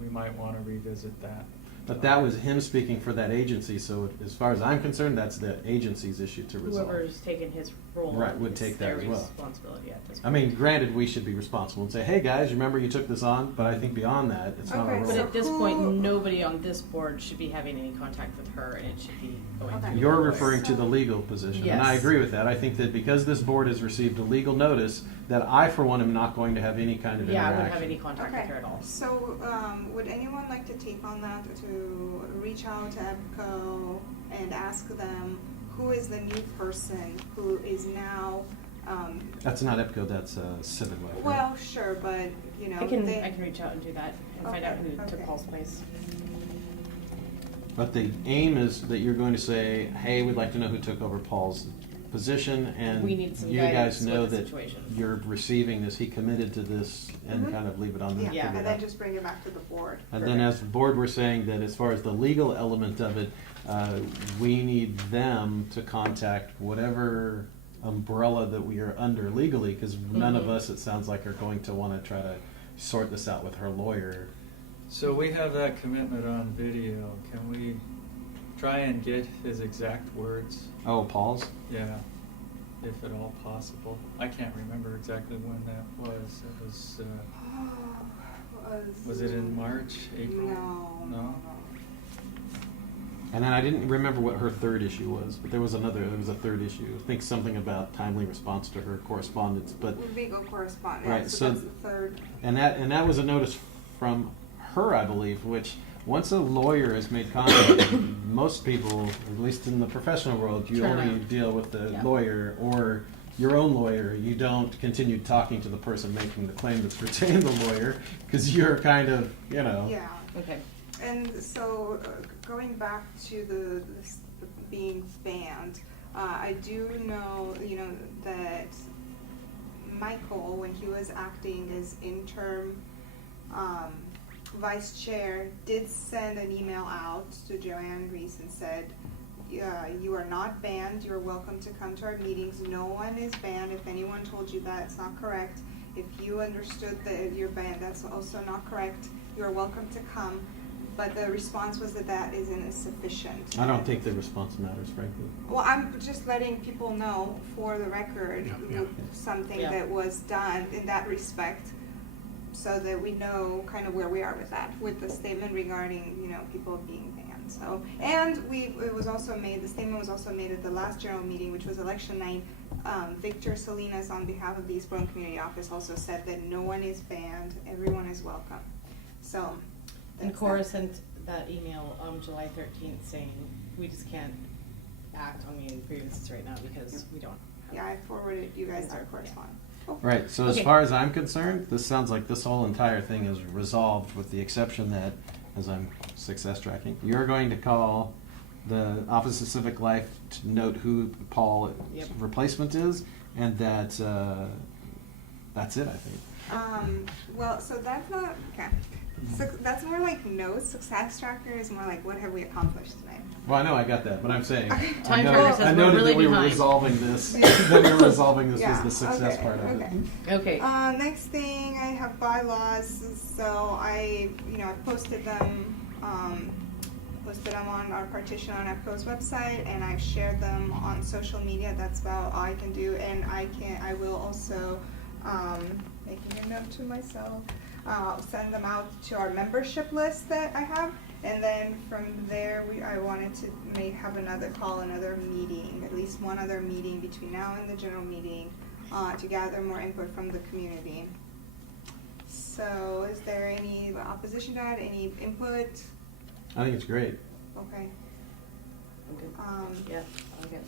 we might want to revisit that. But that was him speaking for that agency. So as far as I'm concerned, that's the agency's issue to resolve. Whoever's taken his role Right, would it's take that their as well. responsibility at this I point. mean, granted, we should be responsible and say, hey guys, remember you took this on? But I think beyond that, it's not our Okay, role. But so at this who- point, nobody on this board should be having any contact with her, and it should be going Okay. through. You're the lawyer. referring to the legal position, and I Yes. agree with that. I think that because this board has received a legal notice, that I, for one, am not going to have any kind of Yeah, I interaction. wouldn't have any contact with her at all. So, would anyone like to take on that, to reach out to EBCO and ask them who is the new person who is now, That's not EPCO, that's Civic Life. right? well, sure, but, I can reach out and do that and find out Okay, who okay. took Paul's place. But the aim is that you're going to say, hey, we'd like to know who took over Paul's position, and We need some you guidance guys know with the that situation. you're receiving this, he committed to this, and Mhm. kind of leave it on them to yeah, figure it and then out. just bring it back to the board. And then as the board, we're saying that as far as the legal element of it, we need them to contact whatever umbrella that we are under legally, because none of Mhm. us, it sounds like, are going to want to try to sort this out with her lawyer. So we have that commitment on video. Can we try and get his exact words? Oh, Paul's? Yeah, if at all possible. I can't remember exactly when that was. It was it in March, April? No. No? And then I didn't remember what her third issue was, but there was a third issue. I think something about timely response to her correspondence, but. Legal correspondence. Right, So so- that's the third. And that was a notice from her, I believe, which once a lawyer has made contact, most people, at least in the professional world, you Turn only around. deal with the Yeah. lawyer or your own lawyer. You don't continue talking to the person making the claim that's retained the lawyer because you're kind of, Yeah. Okay. And so, going back to the being banned, I do know, that Michael, when he was acting as interim vice chair, did send an email out to Joanne Reese and said, you are not banned. You're welcome to come to our meetings. No one is banned. If anyone told you that, it's not correct. If you understood that you're banned, that's also not correct. You're welcome to come. But the response was that isn't sufficient. I don't think the response matters, frankly. Well, I'm just letting people know for the record Yeah. something Yeah. that was done in that respect, so that we know kind of where we are with that, with the statement regarding, people being banned. So, and the statement was also made at the last general meeting, which was election night. Victor Salinas, on behalf of the East Brown Community Office, also said that no one is banned, everyone is welcome. So. And that's Cora that. sent that email July 13th saying we just can't act on the grievances right now because we don't have. Yeah, I forwarded you guys our Yeah. correspondence. Oh. Right, so as Okay. far as I'm concerned, this sounds like this whole entire thing is resolved with the exception that, as I'm success tracking, you're going to call the Office of Civic Life to note who Paul's Yep. replacement is, and that's it, I think. Well, so that's not, okay. So that's more like no success tracker is more like what have we accomplished tonight? Well, I know I got that, but I'm saying, Okay. I Time noted, tracker says I we're noted really that we were behind. resolving this, that we were resolving this Yeah, was the success okay, part of okay. it. Okay. Next thing, I have bylaws, so I posted them, on our Partition on APCO's website, and I've shared them on social media. That's about all I can do, and I will also, making a note to myself, send them out to our membership list that I have, and then from there, I wanted to have another meeting, at least one other meeting between now and the general meeting, to gather more input from the community. So, is there any opposition to that, any input? I think it's great. Okay. I'm good. Yeah, okay.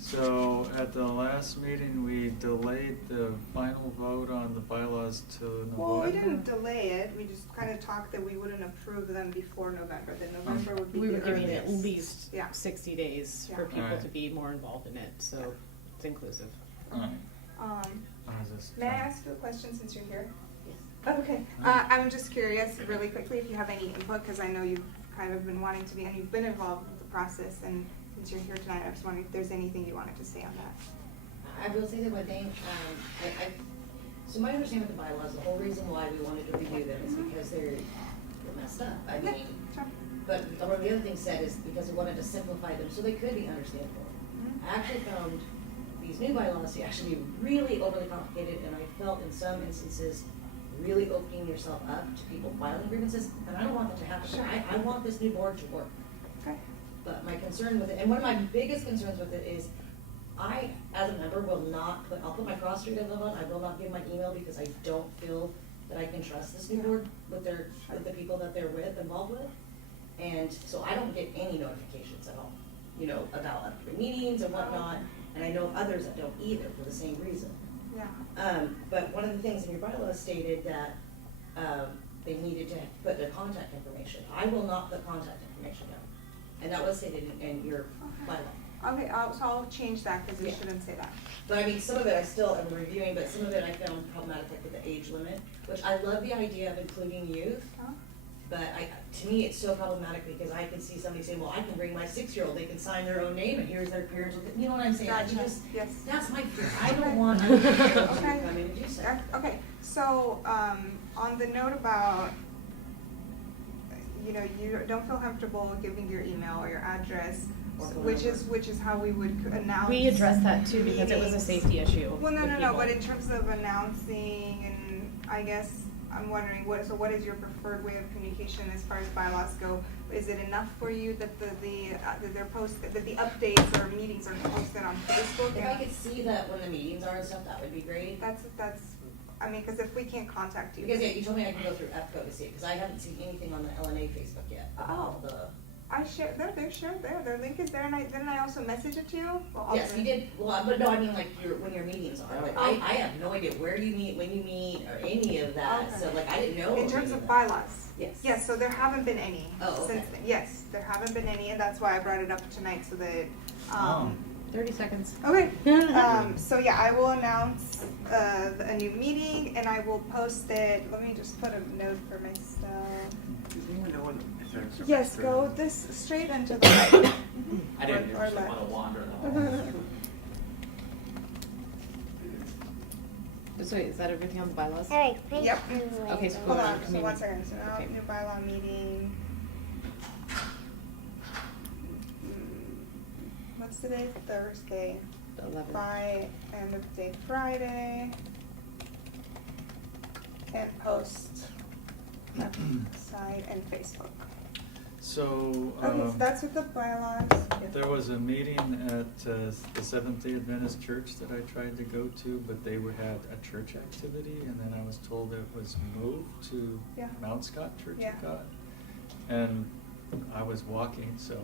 So at the last meeting, we delayed the final vote on the bylaws to November. Well, we didn't delay it, we just kind of talked that we wouldn't approve them before November, that November would be We the were giving it at earliest. least Yeah. 60 days for Yeah. people Alright. to be more involved in it, so it's inclusive. Alright. Um, How is this? May I ask you a question since you're here? Yes. Okay, I'm just curious, really quickly, if you have any input, because I know you've kind of been wanting to be, and you've been involved with the process, and since you're here tonight, I was wondering if there's anything you wanted to say on that. I will say that one thing, so my understanding with the bylaws, the whole reason why we wanted to review them is because they're messed up. I Yeah, mean, sure. but one of the other things said is because we wanted to simplify them so they could be understandable. Mhm. I actually found these new bylaws to actually be really overly complicated, and I felt in some instances really opening yourself up to people filing grievances, and I don't want that to happen. Sure. I want this new board to work. Okay. But my concern with it, and one of my biggest concerns with it is, I, as a member, I'll put my cross street I live on, I will not give my email because I don't feel that I can trust this new board with the people that they're involved with. And so I don't get any notifications at all, about upcoming meetings and whatnot, and I know others that don't either for the same reason. Yeah. But one of the things in your bylaws stated that, they needed to put their contact information. I will not put contact information down. And that was stated in your bylaw. Okay, so I'll change that, because it Yeah. shouldn't say that. But I mean, some of it I still am reviewing, but some of it I found problematic, like with the age limit, which I love the idea of including youth. Huh? But to me, it's so problematic because I can see somebody saying, well, I can bring my 6-year-old, they can sign their own name and here's their parents, you know what I'm saying? I Gotcha. just, Yes. that's my fear. I Okay. don't want to Okay. come in and do so. Okay, so, on the note about, you don't feel comfortable giving your email or your address, Or phone which number. is how we would announce. We addressed that too because it was a meetings. safety issue. Well, no, with no, people. but in terms of announcing, and I guess, I'm wondering, what is your preferred way of communication as far as bylaws go? Is it enough for you that that they're posted, that the updates or meetings are posted on Facebook? If I could see that when the meetings are and stuff, that would be great. That's, I mean, because if we can't contact you. Because yeah, you told me I can go through EPCO to see it, because I haven't seen anything on the LNA Facebook yet. Oh. I shared, they're shared there, their link is there, and didn't I also message it to you? Well, I'll Yes, do you it. did, well, but no, I mean like when your meetings are, like, I have no idea where you meet, when you meet, or any of that, Okay. so like, I didn't know. In terms of bylaws? Yes. Yes, so there haven't been any. Oh, okay. Since then. Yes, there haven't been any, and that's why I brought it up tonight, so that, Oh. 30 seconds. okay. So yeah, I will announce a new meeting, and I will post it. Let me just put a note for myself. Does anyone know if there's a Yes, restroom? go this straight and to the right. I didn't or just left. want to wander the hall. So wait, is that everything on the bylaws? Alright, Yep. Okay, so Hold go on, to so 1 second. So now, Okay. new bylaw meeting. What's today? Thursday. 11. By end of day Friday. And post site and Facebook. So, Okay, so that's with the bylaws. there was a meeting at the Seventh-day Adventist Church that I tried to go to, but they had a church activity, and then I was told it was moved to Yeah. Mount Scott Church Yeah. of God. And I was walking, so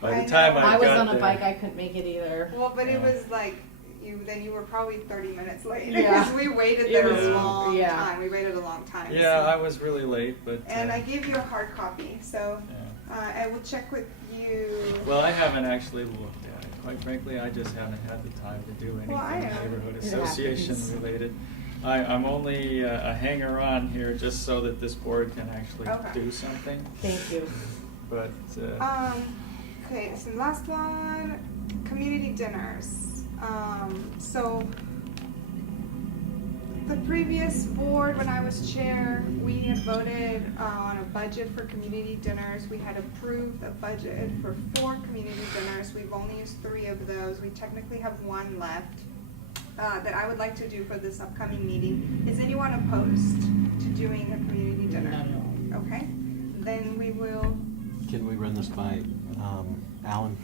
by I the time know. I I was got on a there, bike, I couldn't make it either. Well, but it Yeah. was like, you were probably 30 minutes late. Yeah. Because we waited It there was- a long yeah. time. We waited a long time. Yeah, so. I was really late, but. And I gave you a hard copy, so Yeah. I will check with you. Well, I haven't actually looked at it. Quite frankly, I just haven't had the time to do anything Well, I know. neighborhood It association happens. related. I'm only a hanger-on here just so that this board can actually Okay. do something. Thank you. But, Okay, so last one, community dinners. So the previous board, when I was chair, we had voted on a budget for community dinners. We had approved a budget for 4 community dinners. We've only used 3 of those. We technically have 1 left that I would like to do for this upcoming meeting. Is anyone opposed to doing a community dinner? No. Okay, then we will, Can we run this by Alan?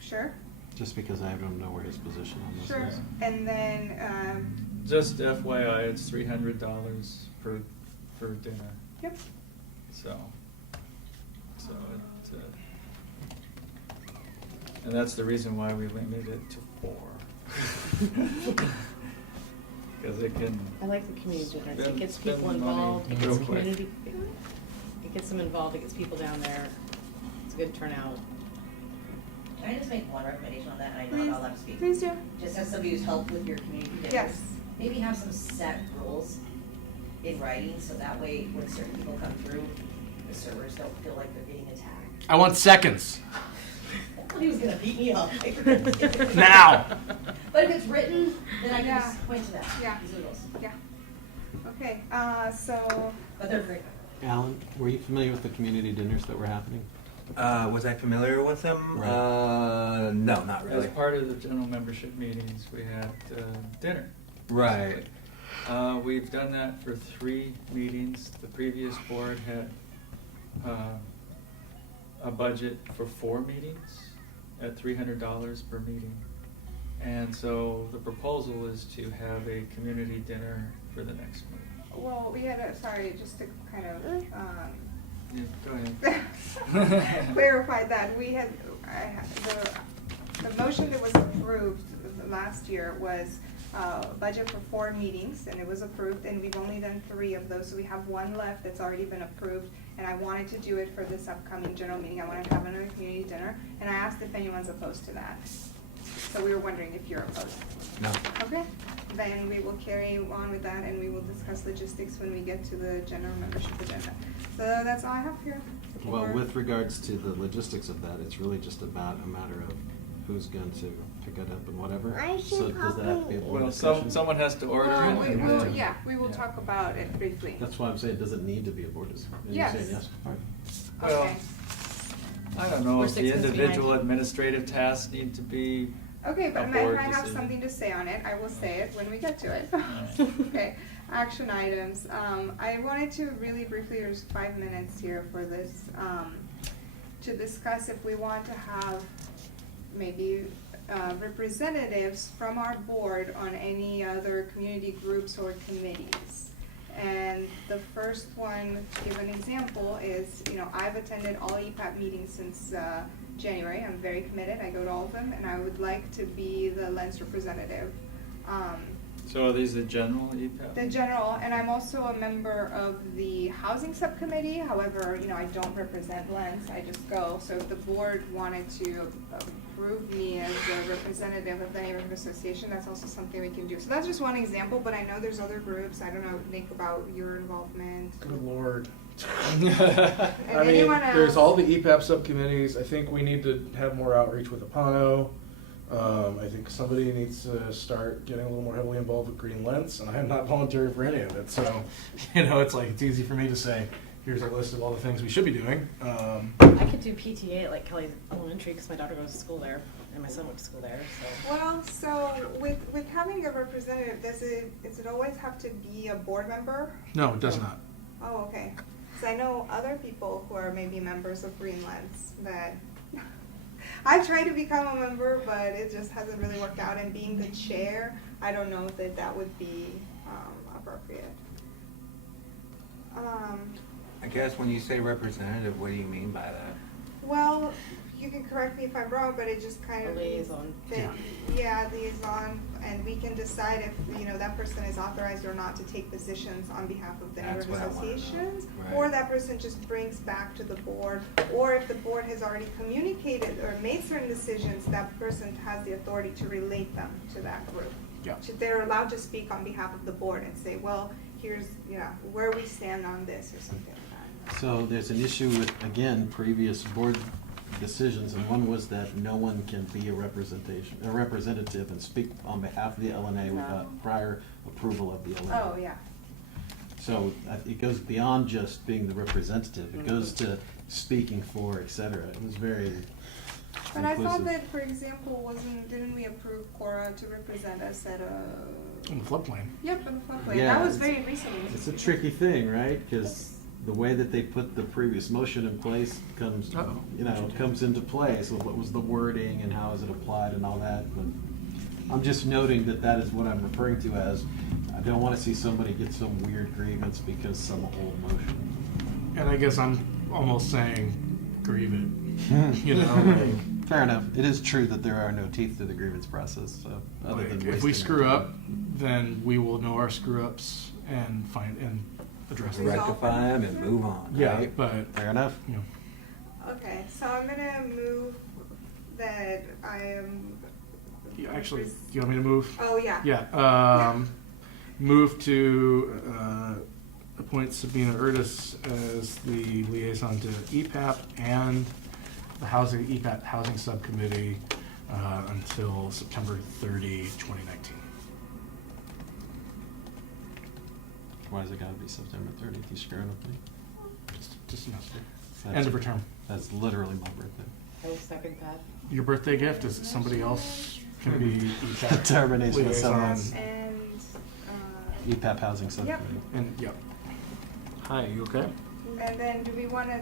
sure, Just because I don't know where his position on this sure. is. And then, just FYI, it's $300 per dinner. yep, So and that's the reason why we limited it to 4. Because it can. I like the community dinners. It Spend- gets spend people the money involved. It real gets quick. community. It gets them involved. It gets people down there. It's a good turnout. Can I just make one recommendation on that, and I know I'm not allowed to speak? please do. Just as somebody who's helped with your community dinners. Yes. Maybe have some set rules in writing, so that way when certain people come through, the servers don't feel like they're getting attacked. I want seconds. I thought he was gonna beat me up. I forgot. Now. But if it's written, then I can Yeah. just point to that. Yeah. These are the rules. Yeah. Okay, so, But they're great. Alan, were you familiar with the community dinners that were happening? Was I familiar with them? Right. No, not As really. part of the general membership meetings, we had dinner. Right. We've done that for 3 meetings. The previous board had a budget for 4 meetings at $300 per meeting. And so the proposal is to have a community dinner for the next meeting. well, we had a, sorry, just to kind of, Yeah, go ahead. clarify that, we had, the motion that was approved last year was a budget for 4 meetings, and it was approved, and we've only done 3 of those, so we have 1 left that's already been approved, and I wanted to do it for this upcoming general meeting. I wanted to have another community dinner, and I asked if anyone's opposed to that. So we were wondering if you're opposed. No. Okay, then we will carry on with that, and we will discuss logistics when we get to the general membership agenda. So that's all I have here. Well, with regards to the logistics of that, it's really just about a matter of who's going to pick it up and whatever. I should So does that have to be a board Well, discussion? someone has to order Well, it. and then- yeah, we will Yeah. talk about it briefly. That's why I'm saying, does it need to be a board discussion? And you're saying Yes. All right. Well, Okay. I don't know We're if the 6 minutes individual behind. administrative tasks need to be. Okay, but a if board I have decision. something to say on it, I will say it when we get to it. Okay. Action items. I wanted to really briefly, there's 5 minutes here for this, to discuss if we want to have maybe representatives from our board on any other community groups or committees. And the first one, to give an example, is, I've attended all EPAP meetings since January. I'm very committed. I go to all of them, and I would like to be the Lens representative. So are these the general EPAP? The general, and I'm also a member of the housing subcommittee. However, I don't represent Lens, I just go. So if the board wanted to approve me as a representative of the neighborhood association, that's also something we can do. So that's just one example, but I know there's other groups. I don't know, Nick, about your involvement. Good Lord. And I mean, anyone there's else? all the EPAP subcommittees. I think we need to have more outreach with Apano. I think somebody needs to start getting a little more heavily involved with Green Lens, and I am not volunteering for any of it. So, it's easy for me to say, here's a list of all the things we should be doing. I could do PTA at like Kelly Elementary because my daughter goes to school there and my son went to school there. So Well, so with having a representative, does it always have to be a board member? No, it does not. Oh, okay. Because I know other people who are maybe members of Green Lens that I've tried to become a member, but it just hasn't really worked out. And being the chair, I don't know that would be appropriate. I guess when you say representative, what do you mean by that? Well, you can correct me if I'm wrong, but it just kind A of liaison. Yeah, liaison, and we can decide if that person is authorized or not to take positions on behalf of the That's neighborhood what I wanna know. associations, Right. or that person just brings back to the board, or if the board has already communicated or made certain decisions, that person has the authority to relate them to that group. Yeah. They're allowed to speak on behalf of the board and say, well, here's where we stand on this or something like that. So there's an issue with, again, previous board decisions, and one was that no one can be a representative and speak on behalf of the LNA without prior approval of the LNA. Oh, yeah. So it goes beyond just being the representative. It goes to speaking for, et cetera. It was very But I thought inclusive. that, for example, didn't we approve Cora to represent us at a... In the floodplain. Yep, in the floodplain. Yeah, That was it's- very recently. It's a tricky thing, right? Because the way that they put the previous motion in place comes into play. So what was the wording and how is it applied and all that? But I'm just noting that is what I'm referring to as, I don't want to see somebody get some weird grievance because some old motion. And I guess I'm almost saying, grieve it. Fair enough. It is true that there are no teeth to the grievance process. So other than If we wasting screw our up, then we will know our screw ups and address them. Resolve Rectify them and move on. Yeah, right? but time. Fair enough. Okay, so I'm gonna move that I am... actually, do you want me to move? Oh, yeah. Yeah. Move to appoint Sabina Erdis as the liaison to EPAP and the EPAP Housing Subcommittee until September 30, 2019. Why is it got to be September 30th? You screwing with me? Just semester. That's- End of her term. That's literally my birthday. I will second that. Your birthday gift is somebody else can be EPAP Termination of someone. liaison. And, EPAP Housing Subcommittee. And yep. Hi, you okay? and then do we wanna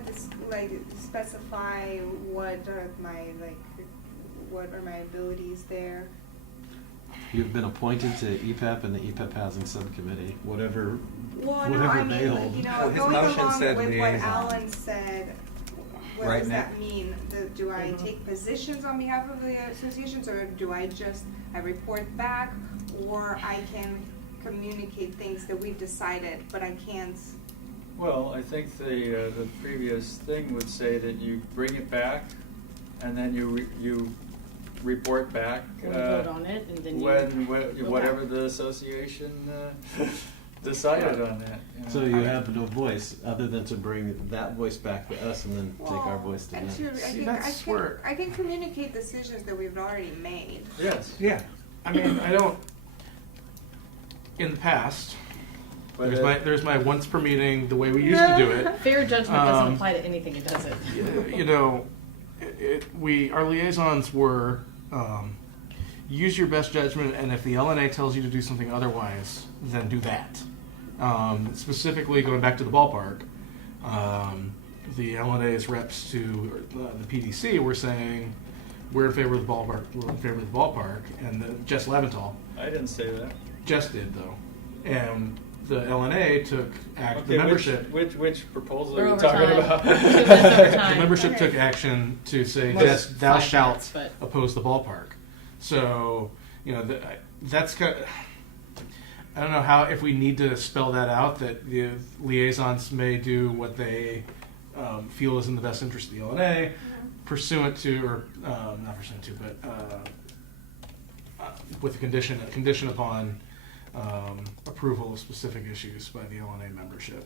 specify what are my abilities there? You've been appointed to EPAP and the EPAP Housing Subcommittee, whatever Well, no, whatever I they mean, hold. Well, his going motion along said with what liaison. Alan said, what Right, does that Nick? mean? Do I take positions on behalf of the associations, or do I report back, or I can communicate things that we've decided, but I can't? Well, I think the previous thing would say that you bring it back, and then you report back. We'll vote on it and then Whatever the association decided on that. So you have no voice other than to bring that voice back to us and then take our Well, voice to and them. See, that's where- I can communicate decisions that we've already made. Yes. Yeah. I mean, I don't. In the past, But there's my once per meeting, the way we used to do it. Fair judgment doesn't apply to anything, it doesn't. Our liaisons were use your best judgment, and if the LNA tells you to do something otherwise, then do that. Specifically, going back to the ballpark, the LNA's reps to the PDC were saying we're in favor of the ballpark. We're in favor of the ballpark, and Jess Leventhal, I didn't say that. Jess did though, and the LNA took Okay, the membership. Which proposal We're are you over talking time. about? 2 minutes over The time. membership Okay. took action to say, Well, yes, thou 5 shalt minutes, but- oppose the ballpark. So, that's kind of, I don't know how, if we need to spell that out, that the liaisons may do what they feel is in the best interest of the LNA, pursuant to, or not pursuant to, but with a condition upon approval of specific issues by the LNA membership.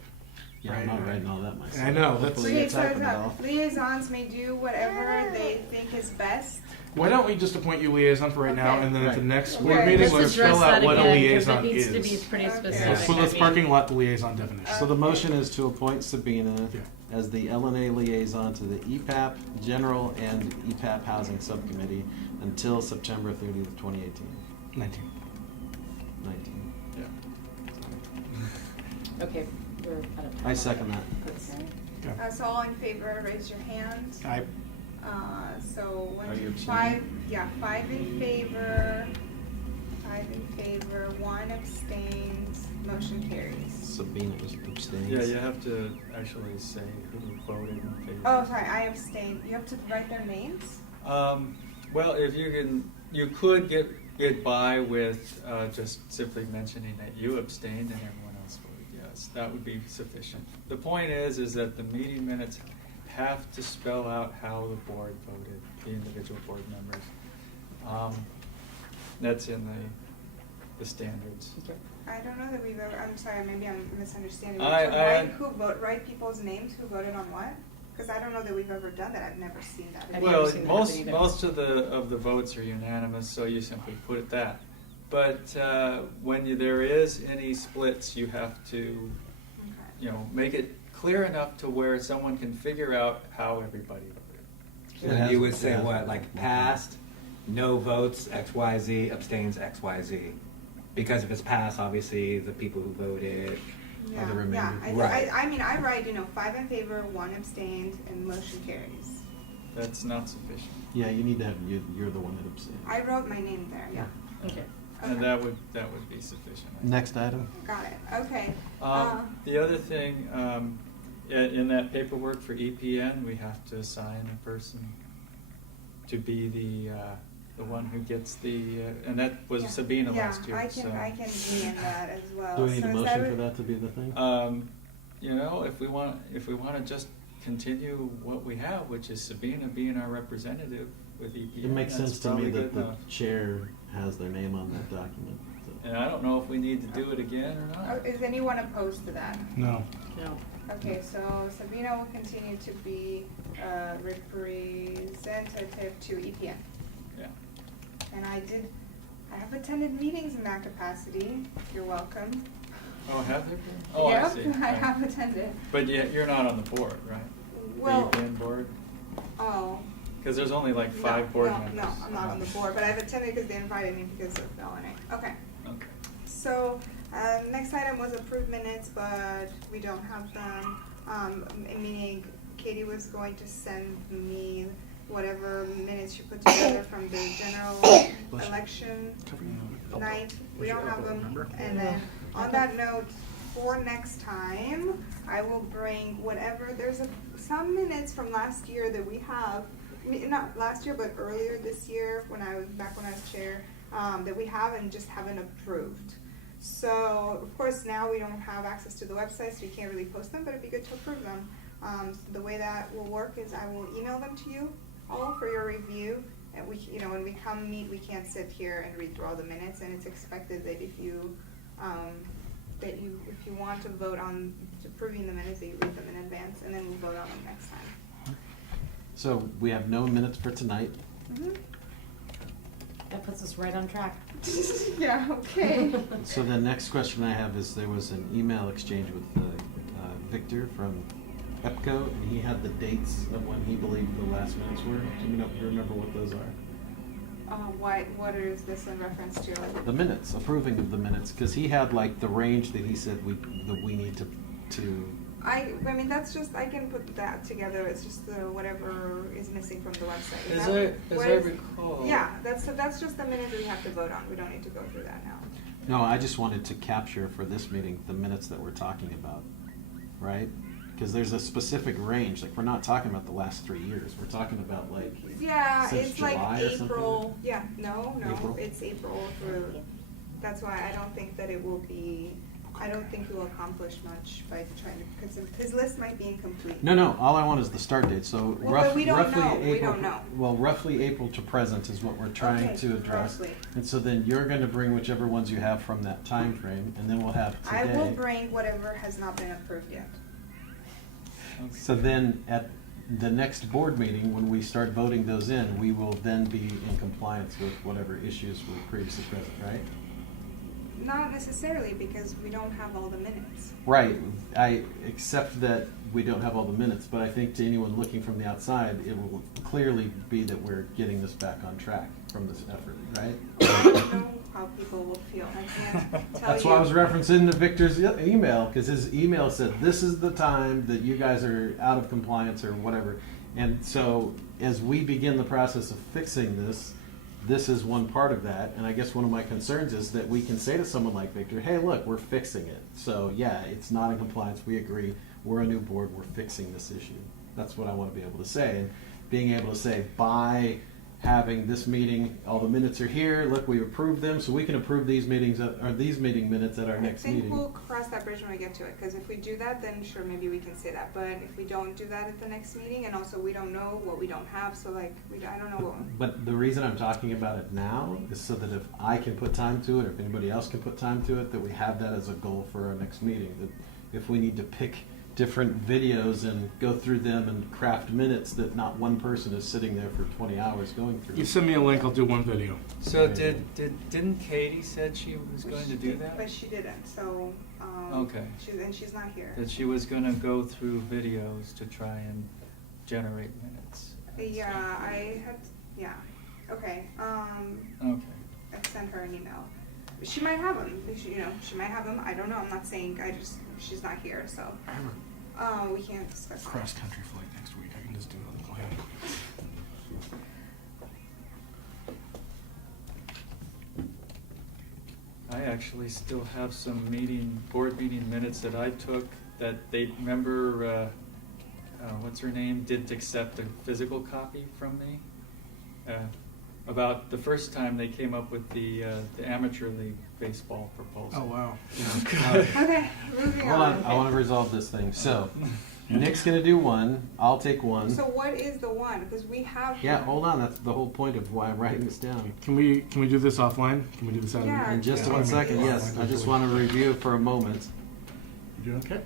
Yeah, I'm not writing all that myself. I know, that's- Hopefully Okay, it's so typing it all. liaisons may do whatever they think is best. Why don't we just appoint you liaison for right now, Okay. and then at the Right. next Okay. board Let's meeting, let's address spell out that what a again, 'cause liaison it needs is. to be pretty Okay. specific. Let's put I this mean- parking lot the liaison definition. So the motion is to appoint Sabina Yeah. as the LNA liaison to the EPAP General and EPAP Housing Subcommittee until September 30th, 2018. 19. 19. Yeah. Okay, we're out of time. I second that. That's- Okay. So all in favor, raise your hand. I, So one, Are you two, five, yeah, 5 in favor, 1 abstains, motion carries. Sabina was abstains. Yeah, you have to actually say who voted in favor. Oh, sorry, I abstained. You have to write their names? Well, if you could get by with just simply mentioning that you abstained and everyone else voted yes. That would be sufficient. The point is that the meeting minutes have to spell out how the board voted, the individual board members. That's in the standards. Okay. I don't know that we've ever, I'm sorry, maybe I'm misunderstanding. I- Write people's names, who voted on what? Because I don't know that we've ever done that. I've never seen that. I've Well, never seen that happen either. most of the votes are unanimous, so you simply put it that. But when there is any splits, you have to, Okay. make it clear enough to where someone can figure out how everybody voted. So then you would say what, like passed, no votes, XYZ, abstains, XYZ. Because if it's passed, obviously the people who voted Yeah, Are the remainder- yeah. Right. I mean, I write, 5 in favor, 1 abstained, and motion carries. That's not sufficient. Yeah, you need to have, you're the one that abstained. I wrote my name there, yeah. Okay. And Okay. that would be sufficient. I think. Next item. Got it, okay. The other thing, in that paperwork for EPN, we have to assign a person to be the one who gets and that was Yeah. Sabina last year. Yeah, So, I can be in that as well. Do we need So a is motion for that to be the thing? if we want to just continue what we have, which is Sabina being our representative with EPN. It makes that's sense to me probably that good the enough. chair has their name on that document. so. And I don't know if we need to do it again or Oh, not. is anyone opposed to that? no. No. Okay, so Sabina will continue to be representative to EPN. Yeah. And I have attended meetings in that capacity. You're welcome. Oh, have there been? Oh, Yep, I see. I have attended. But you're not on the board, right? Well, The EPN board? oh. Because there's only like 5 board members. No, I'm not on the board, but I've attended because they invited me because of LNA. Okay. Okay. So, next item was approved minutes, but we don't have them. Meaning Katie was going to send me whatever minutes you put together from the general election night. We don't have them. And then, on that note, for next time, I will bring whatever, there's some minutes from last year that we have, not last year, but earlier this year, when I was chair, that we have and just haven't approved. So, of course, now we don't have access to the website, so we can't really post them, but it'd be good to approve them. So the way that will work is I will email them to you all for your review. And when we come meet, we can't sit here and read through all the minutes, and it's expected that if you want to vote on approving the minutes, that you read them in advance, and then we'll vote on them next time. So we have no minutes for tonight. Mm-hmm. That puts us right on track. Yeah, okay. So the next question I have is, there was an email exchange with Victor from EPCO, and he had the dates of when he believed the last minutes were. Do you remember what those are? What is this in reference to? The minutes, approving of the minutes, because he had like the range that he said that we need to. I mean, that's just, I can put that together, it's just whatever is missing from the website. Is As that- I what is- recall. Yeah, that's just the minute that we have to vote on, we don't need to go through that now. No, I just wanted to capture for this meeting the minutes that we're talking about, right? Because there's a specific range, like we're not talking about the last 3 years, we're talking about like. Yeah, Since it's like July or something? April, yeah, no, April? it's April through, that's why I don't think that it will be, I don't think we'll accomplish much by trying to, because his list might be incomplete. No, all I want is the start date, so Well, but we don't roughly know. April. We don't know. Well, roughly April to present is what we're trying Okay, to address. roughly. And so then you're gonna bring whichever ones you have from that time frame, and then we'll have today. I will bring whatever has not been approved yet. Okay. So then at the next board meeting, when we start voting those in, we will then be in compliance with whatever issues were previously present, right? Not necessarily, because we don't have all the minutes. Right, I accept that we don't have all the minutes, but I think to anyone looking from the outside, it will clearly be that we're getting this back on track from this effort, right? I don't know how people will feel, I can't tell you. That's why I was referencing to Victor's email, because his email said, this is the time that you guys are out of compliance or whatever. And so as we begin the process of fixing this, this is one part of that. And I guess one of my concerns is that we can say to someone like Victor, hey, look, we're fixing it. So yeah, it's not in compliance, we agree, we're a new board, we're fixing this issue. That's what I want to be able to say. And being able to say, by having this meeting, all the minutes are here, look, we've approved them, so we can approve these meetings, or these meeting minutes at our next I think meeting. we'll cross that bridge when we get to it, because if we do that, then sure, maybe we can say that. But if we don't do that at the next meeting, and also we don't know what we don't have, so like, I don't know what. But the reason I'm talking about it now is so that if I can put time to it, or if anybody else can put time to it, that we have that as a goal for our next meeting. That if we need to pick different videos and go through them and craft minutes, that not one person is sitting there for 20 hours going through. You send me a link, I'll do one video. So didn't Katie said she was going to do that? But she didn't, so, Okay. she's not here. That she was going to go through videos to try and generate minutes. Yeah, okay, Okay. I sent her an email. She might have them, she might have them, I don't know, I'm not saying, she's not here, so, I have we can't discuss a that. cross-country flight next week, I can just do it on the plane. I actually still have some board meeting minutes that I took that they remember, what's her name, didn't accept a physical copy from me. About the first time they came up with the amateur league baseball proposal. Oh, wow. Okay, moving Hold on. on, I want to resolve this thing. So, Nick's gonna do one, I'll take one. So what is the one? Because we have. Yeah, hold on, that's the whole point of why I'm writing this down. Can we do this offline? Can we do this out of Yeah. In just Yeah, 1 I mean, second, yes, I just want to review it for a moment. You doing okay?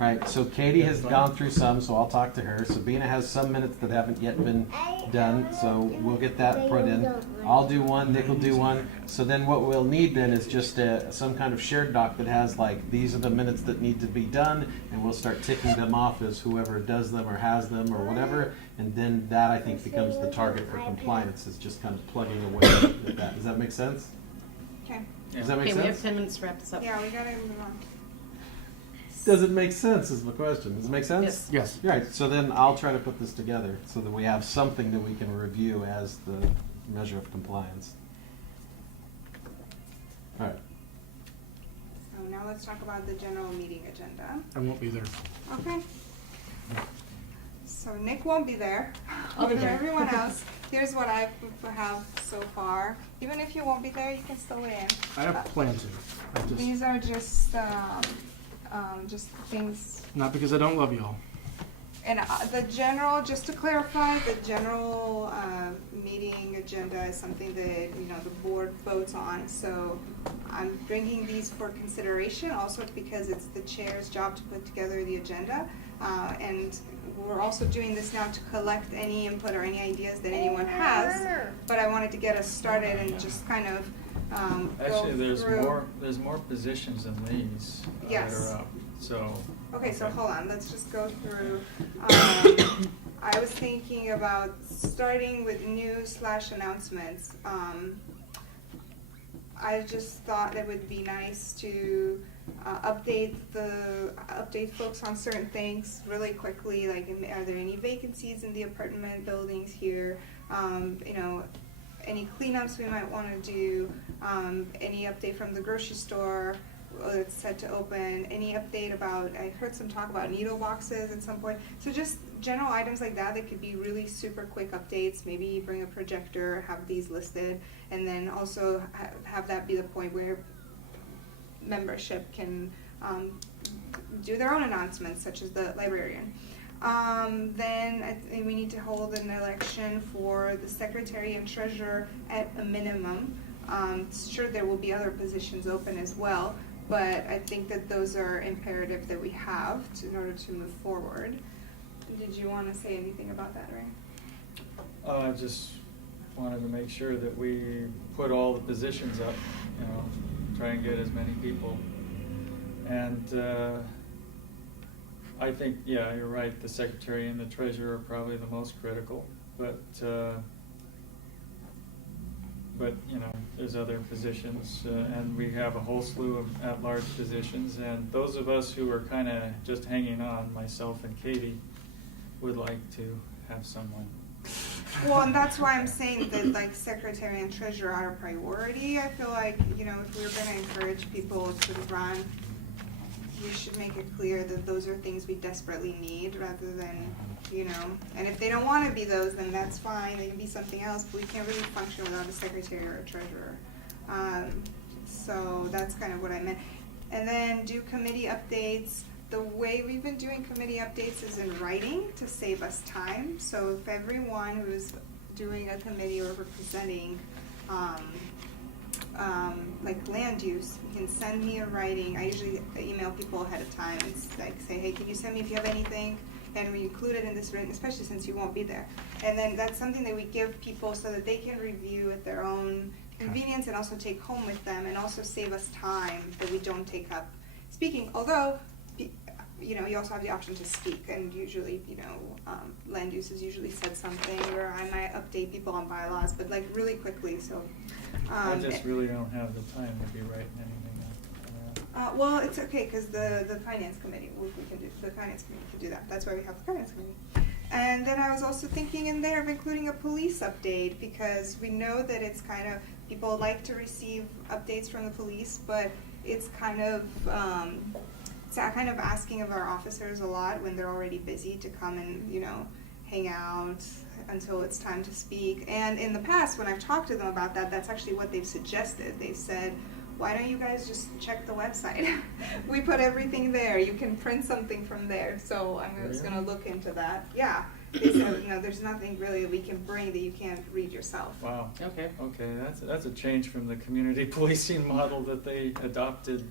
Right, so Katie has gone through some, so I'll talk to her. Sabina has some minutes that haven't yet been done, so we'll get that put in. I'll do one, Nick will do one. So then what we'll need then is just some kind of shared doc that has like, these are the minutes that need to be done, and we'll start ticking them off as whoever does them or has them or whatever. And then that, I think, becomes the target for compliance, is just kind of plugging away at that. Does that make sense? Okay, Does that make Okay, we have sense? 10 minutes to wrap this up. yeah, we gotta move on. Does it make sense is the question. Does it make sense? Yes. Yes. Right, so then I'll try to put this together so that we have something that we can review as the measure of compliance. All right. So now let's talk about the general meeting agenda. I won't be there. Okay. So Nick won't be there. I'll be For there. everyone else, here's what I have so far. Even if you won't be there, you can still weigh in. I have planned to. I just, These are just things. not because I don't love y'all. And the general, just to clarify, the general meeting agenda is something that, the board votes on. So I'm bringing these for consideration, also because it's the chair's job to put together the agenda. And we're also doing this now to collect any input or any ideas that anyone has. But I wanted to get us started and just kind of Actually, go through. there's more positions than these that Yes. are up. So. Okay, so hold on, let's just go through. I was thinking about starting with news/announcements. I just thought it would be nice to update folks on certain things really quickly, like are there any vacancies in the apartment buildings here? You know, any cleanups we might want to do, any update from the grocery store that's set to open, any update about, I heard some talk about needle boxes at some point. So just general items like that that could be really super quick updates. Maybe bring a projector, have these listed, and then also have that be the point where membership can do their own announcements, such as the librarian. Then I think we need to hold an election for the secretary and treasurer at a minimum. Sure, there will be other positions open as well, but I think that those are imperative that we have in order to move forward. Did you want to say anything about that, Ray? I just wanted to make sure that we put all the positions up, you know, try and get as many people. And I think, yeah, you're right, the secretary and the treasurer are probably the most critical, but you know, there's other positions, and we have a whole slew of at-large positions, and those of us who are kind of just hanging on, myself and Katie, would like to have someone. Well, and that's why I'm saying that, like, secretary and treasurer are a priority. I feel like, you know, if we're going to encourage people to run, we should make it clear that those are things we desperately need rather than, you know, and if they don't want to be those, then that's fine. They can be something else, but we can't really function without a secretary or a treasurer. So that's kind of what I meant. And then do committee updates. The way we've been doing committee updates is in writing to save us time. So if everyone who's doing a committee or representing like land use, you can send me a writing. I usually email people ahead of time and like say, hey, can you send me if you have anything? And we include it in this written, especially since you won't be there. And then that's something that we give people so that they can review at their own convenience and also take home with them, and also save us time that we don't take up speaking. Although, you know, you also have the option to speak, and usually, you know, land use has usually said something, or I might update people on bylaws, but like really quickly. So I just really don't have the time to be writing anything up. well, it's okay because the finance committee, we can do, the finance committee can do that. That's why we have the finance committee. And then I was also thinking in there of including a police update, because we know that it's kind of, people like to receive updates from the police, but it's kind of asking of our officers a lot when they're already busy to come and, you know, hang out until it's time to speak. And in the past, when I've talked to them about that, that's actually what they've suggested. They've said, why don't you guys just check the website? We put everything there. You can print something from there. So I'm just going to look into that. Yeah. They said, you know, there's nothing really we can bring that you can't read yourself. Wow. Okay. Okay, that's a change from the community policing model that they adopted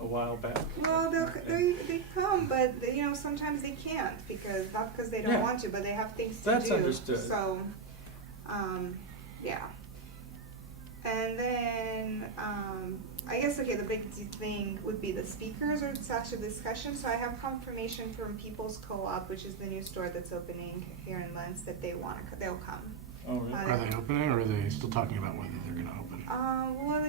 a while back. Well, they come, but you know, sometimes they can't because not because they don't Yeah. want to, but they have things to That's do. understood. So, yeah. And then I guess the big thing would be the speakers or session discussion. So I have confirmation from People's Co-op, which is the new store that's opening here in Lens, that they'll come. Oh, really? Are they opening, or are they still talking about whether they're going to open? Well,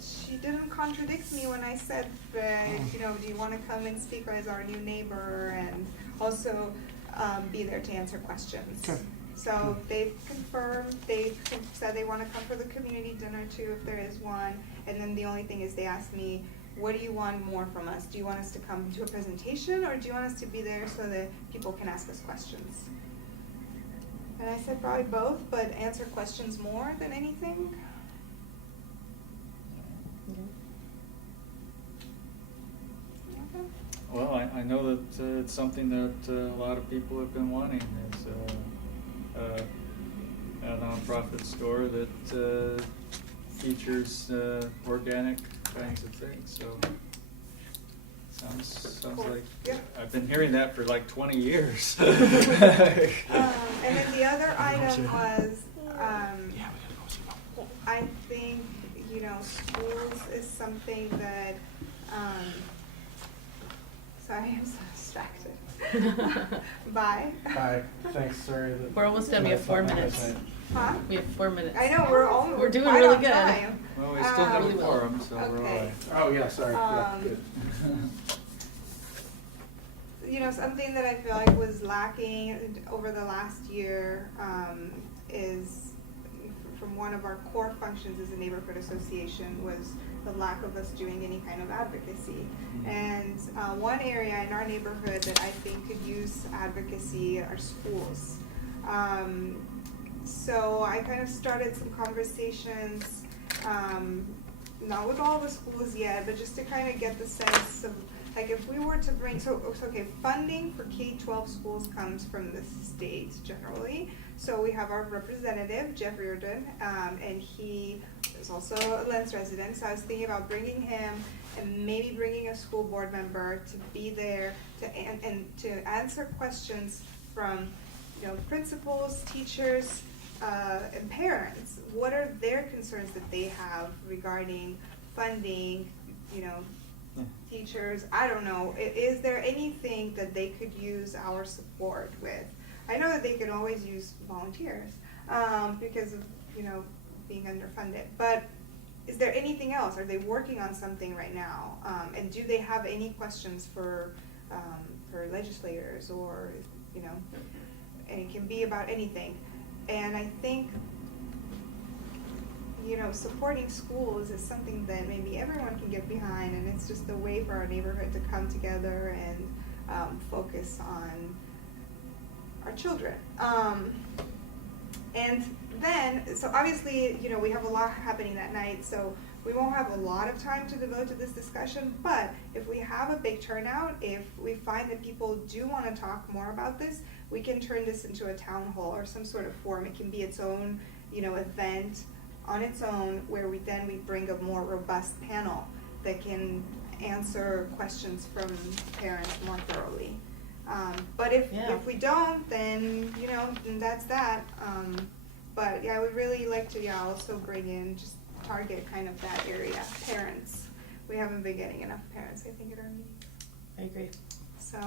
she didn't contradict me when I said, you know, do you want to come and speak as our new neighbor and also be there to answer questions. Okay. So they've confirmed, they've said they want to come for the community dinner too if there is one. And then the only thing is they asked me, what do you want more from us? Do you want us to come to a presentation, or do you want us to be there so that people can ask us questions? And I said probably both, but answer questions more than anything. Okay. Well, I know that it's something that a lot of people have been wanting, is a nonprofit store that features organic kinds of things. So sounds Cool. like Yeah. I've been hearing that for like 20 years. And then the other item was, I think, you know, schools is something that am so distracted. Bye. Bye. Thanks. Sorry. that- We're almost done. We have 4 my minutes. eyesight. Huh? We have 4 minutes. I know, we're doing right really on good. time. Well, we still have Really a well. quorum, so we're all Okay. right. Oh yeah. Sorry. Yeah, Um, good. You know, something that I feel like was lacking over the last year is from one of our core functions as a neighborhood association was the lack of us doing any kind of advocacy. And one area in our neighborhood that I think could use advocacy are schools. So I kind of started some conversations, not with all the schools yet, but just to kind of get the sense of, like, if we were to bring, okay, funding for K-12 schools comes from the state generally. So we have our representative, Jeff Reardon, and he is also a Lens resident. So I was thinking about bringing him and maybe bringing a school board member to be there and to answer questions from, you know, principals, teachers, and parents. What are their concerns that they have regarding funding, you know, teachers? I don't know. Is there anything that they could use our support with? I know that they can always use volunteers because of, you know, being underfunded. But is there anything else? Are they working on something right now? And do they have any questions for legislators, or, you know, and it can be about anything. And I think, you know, supporting schools is something that maybe everyone can get behind, and it's just a way for our neighborhood to come together and focus on our children. And then, so obviously, you know, we have a lot happening that night, so we won't have a lot of time to devote to this discussion, but if we have a big turnout, if we find that people do want to talk more about this, we can turn this into a town hall or some sort of forum. It can be its own, you know, event on its own, where we bring a more robust panel that can answer questions from parents more thoroughly. But if we don't, then, you know, then that's that. But yeah, I would really like to also bring in, just target kind of that area, parents. We haven't been getting enough parents, I think, at our meetings. I agree. So.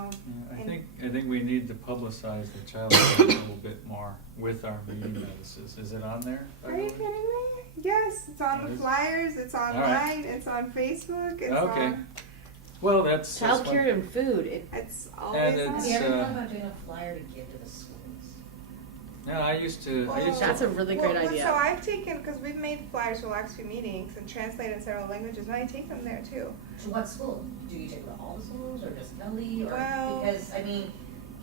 Yeah, I think we need to publicize the child care a little bit more with our meeting notices. Is it on there? Are you kidding me? Yes, it's on the flyers, it's online, right. it's on Facebook, it's Okay. on. Well, that's Childcare and food. It's And always it's, on. Have you ever thought about doing a flyer to give to the schools? No, I used to. That's a really great idea. So I've taken, because we've made flyers for the last few meetings and translated in several languages, and I take them there too. To what school? Do you take them to all the schools, or just Kelly, or, Well- because, I mean,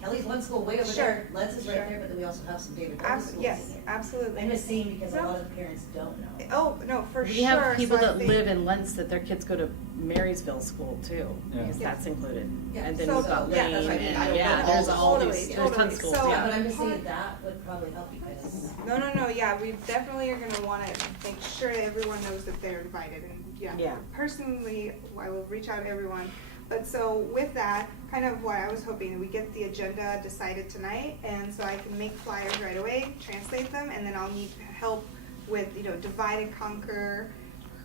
Kelly's one school way over Sure. there, Lens is right Sure. there, but then we also have some David Douglas schools in Yes, here. absolutely. I'm just saying because a No. lot of the parents don't know. Oh, no, for We sure. have people So I that think- live in Lentz that their kids go to Marysville School too, Yeah. because Yeah. that's included. Yeah. And then So- we've got yeah, Lane, that's what I mean. I and don't yeah, know there's all all Totally, these, there's tons of totally. schools, So- yeah. But I'm just saying that would probably help because. No, yeah, we definitely are gonna wanna make sure that everyone knows that they're invited, and Yeah. personally, I will reach out to everyone. But so with that, kind of what I was hoping, we get the agenda decided tonight, and so I can make flyers right away, translate them, and then I'll need help with, you know, divide and conquer,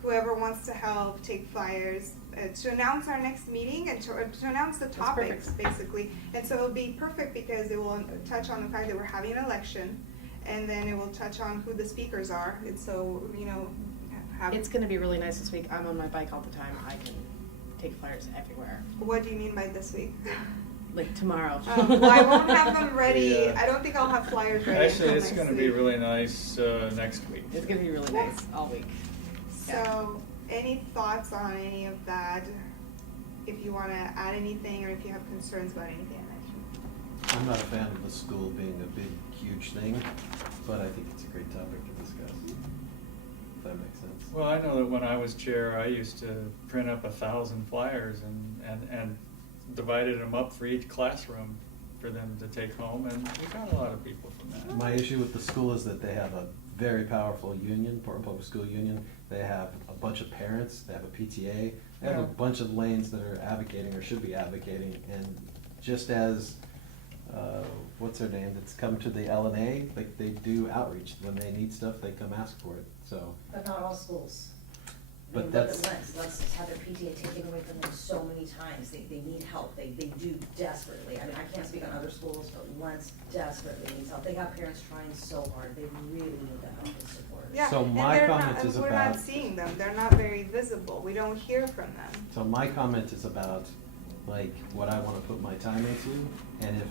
whoever wants to help take flyers, to announce our next meeting and to announce the topics, basically. And so it'll be perfect because it will touch on the fact that we're having an election, and then it will touch on who the speakers are, and so, you know, It's gonna be really nice this week. I'm on my bike all the time. I can take flyers everywhere. What do you mean by this week? Like tomorrow. Well, I won't have them ready. Yeah. I don't think I'll have flyers ready. Actually, until it's next going to be week. really nice next week. It's gonna be really nice all week. So, any thoughts on any of that? If you want to add anything, or if you have concerns about anything I mentioned. I'm not a fan of the school being a big, huge thing, but I think it's a great topic to discuss. If that makes sense. Well, I know that when I was chair, I used to print up 1,000 flyers and divided them up for each classroom for them to take home, and we got a lot of people from that. My issue with the school is that they have a very powerful union, Portland Public School Union. They have a bunch of parents, they have a PTA, they have Yeah. a bunch of lanes that are advocating or should be advocating. And just as, what's her name, that's come to the LNA, like they do outreach. When they need stuff, they come ask for it, so. But not all schools. But look that's- at let's have their PTA taken away from them so many times. They need help. They do desperately. I mean, I can't speak on other schools, but Lentz desperately needs help. They have parents trying so hard. They really need the help and support. Yeah, So and my they're comment not, is we're about- not seeing them. They're not very visible. We don't hear from them. So my comment is about, like, what I wanna put my time into, and if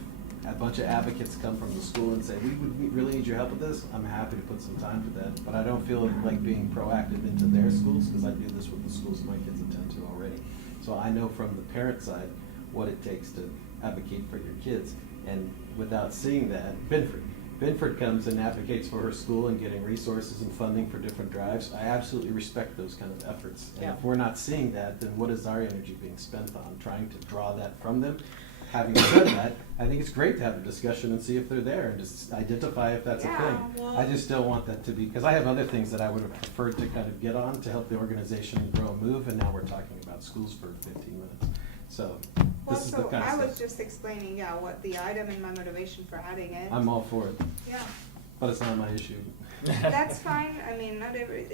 a bunch of advocates come from the school and say, we really need your help with this, I'm happy to put some time to that, but I don't feel like being proactive into their schools, because I do this with the schools my kids attend to already. So I know from the parent side what it takes to advocate for your kids, and without seeing that, Binford comes and advocates for her school and getting resources and funding for different drives. I absolutely respect those kind of efforts. And Yeah. if we're not seeing that, then what is our energy being spent on, trying to draw that from them? Having said that, I think it's great to have a discussion and see if they're there and just identify if that's a Yeah, thing. well- I just don't want that to be, because I have other things that I would have preferred to kind of get on to help the organization grow and move, and now we're talking about schools for 15 minutes. So Well, this is the so kind I of was stuff. just explaining, yeah, what the item and my motivation for adding it. I'm all for it, Yeah. but it's not my issue. That's fine. I mean, not every,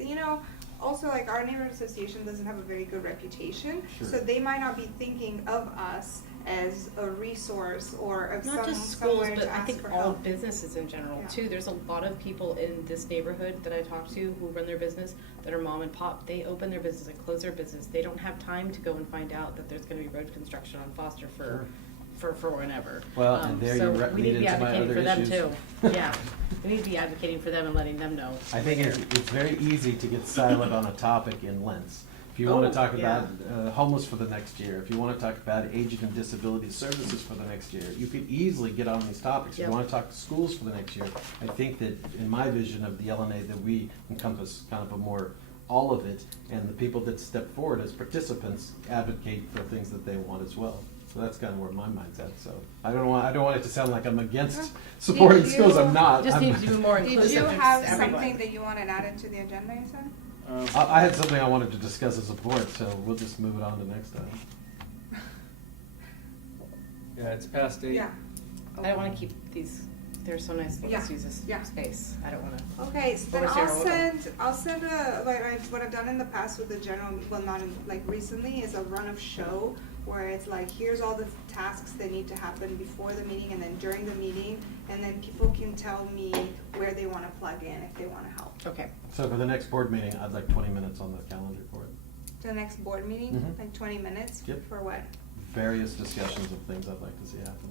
also like our neighborhood association doesn't have a very good reputation. Sure. So they might not be thinking of us as a resource or of Not just schools, somewhere but to I ask think for all help. businesses in general Yeah. too. There's a lot of people in this neighborhood that I talk to who run their business that are mom and pop. They open their business and close their business. They don't have time to go and find out that there's gonna be road construction on Foster for whenever. Well, and there so you we need to be lead into my advocating other for them issues. too. Yeah, we need to be advocating for them and letting them know. I think it's very easy to get silent on a topic in Lentz. If you want Oh, to talk yeah. about homeless for the next year, if you want to talk about aging and disability services for the next year, you could easily get on these topics. If Yep. you want to talk to schools for the next year, I think that in my vision of the LNA that we encompass kind of a more all of it, and the people that step forward as participants advocate for things that they want as well. So that's kind of where my mind's at. So I don't want it to sound like I'm against supporting Did schools. you- I'm not. Just I'm- need to be more Did inclusive. you of have everyone. something that you wanted added to the agenda, you said? I had something I wanted to discuss as a board, so we'll just move it on to next time. Yeah, it's past 8. Yeah. I don't wanna keep these, they're so nice, Yeah, let's use this yeah. space. I don't wanna. Okay, so then Or zero with I'll send what I've done in the past with the general, well, not in, like recently, is a run of show where it's like, here's all the tasks that need to happen before the meeting and then during the meeting, and then people can tell me where they wanna plug in if they wanna help. Okay. So for the next board meeting, I'd like 20 minutes on the calendar for it. The next board meeting, Mhm. like 20 minutes? Yep. For what? Various discussions of things I'd like to see happen.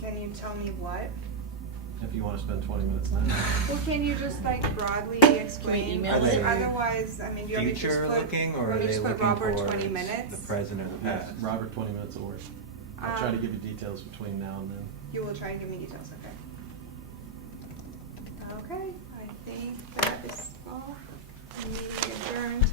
Can you tell me what? If you want to spend 20 minutes now. Well, can you just like broadly explain? email Other- it? Otherwise, I mean, do you want me to just Future put, looking, you or want are me to they just put looking Robert for 20 minutes? the present or the Yes, past? Robert, 20 minutes will work. I'll try to Um, give you details between now and then. You will try and give me details, okay? Okay, I think that is all. Meeting adjourned.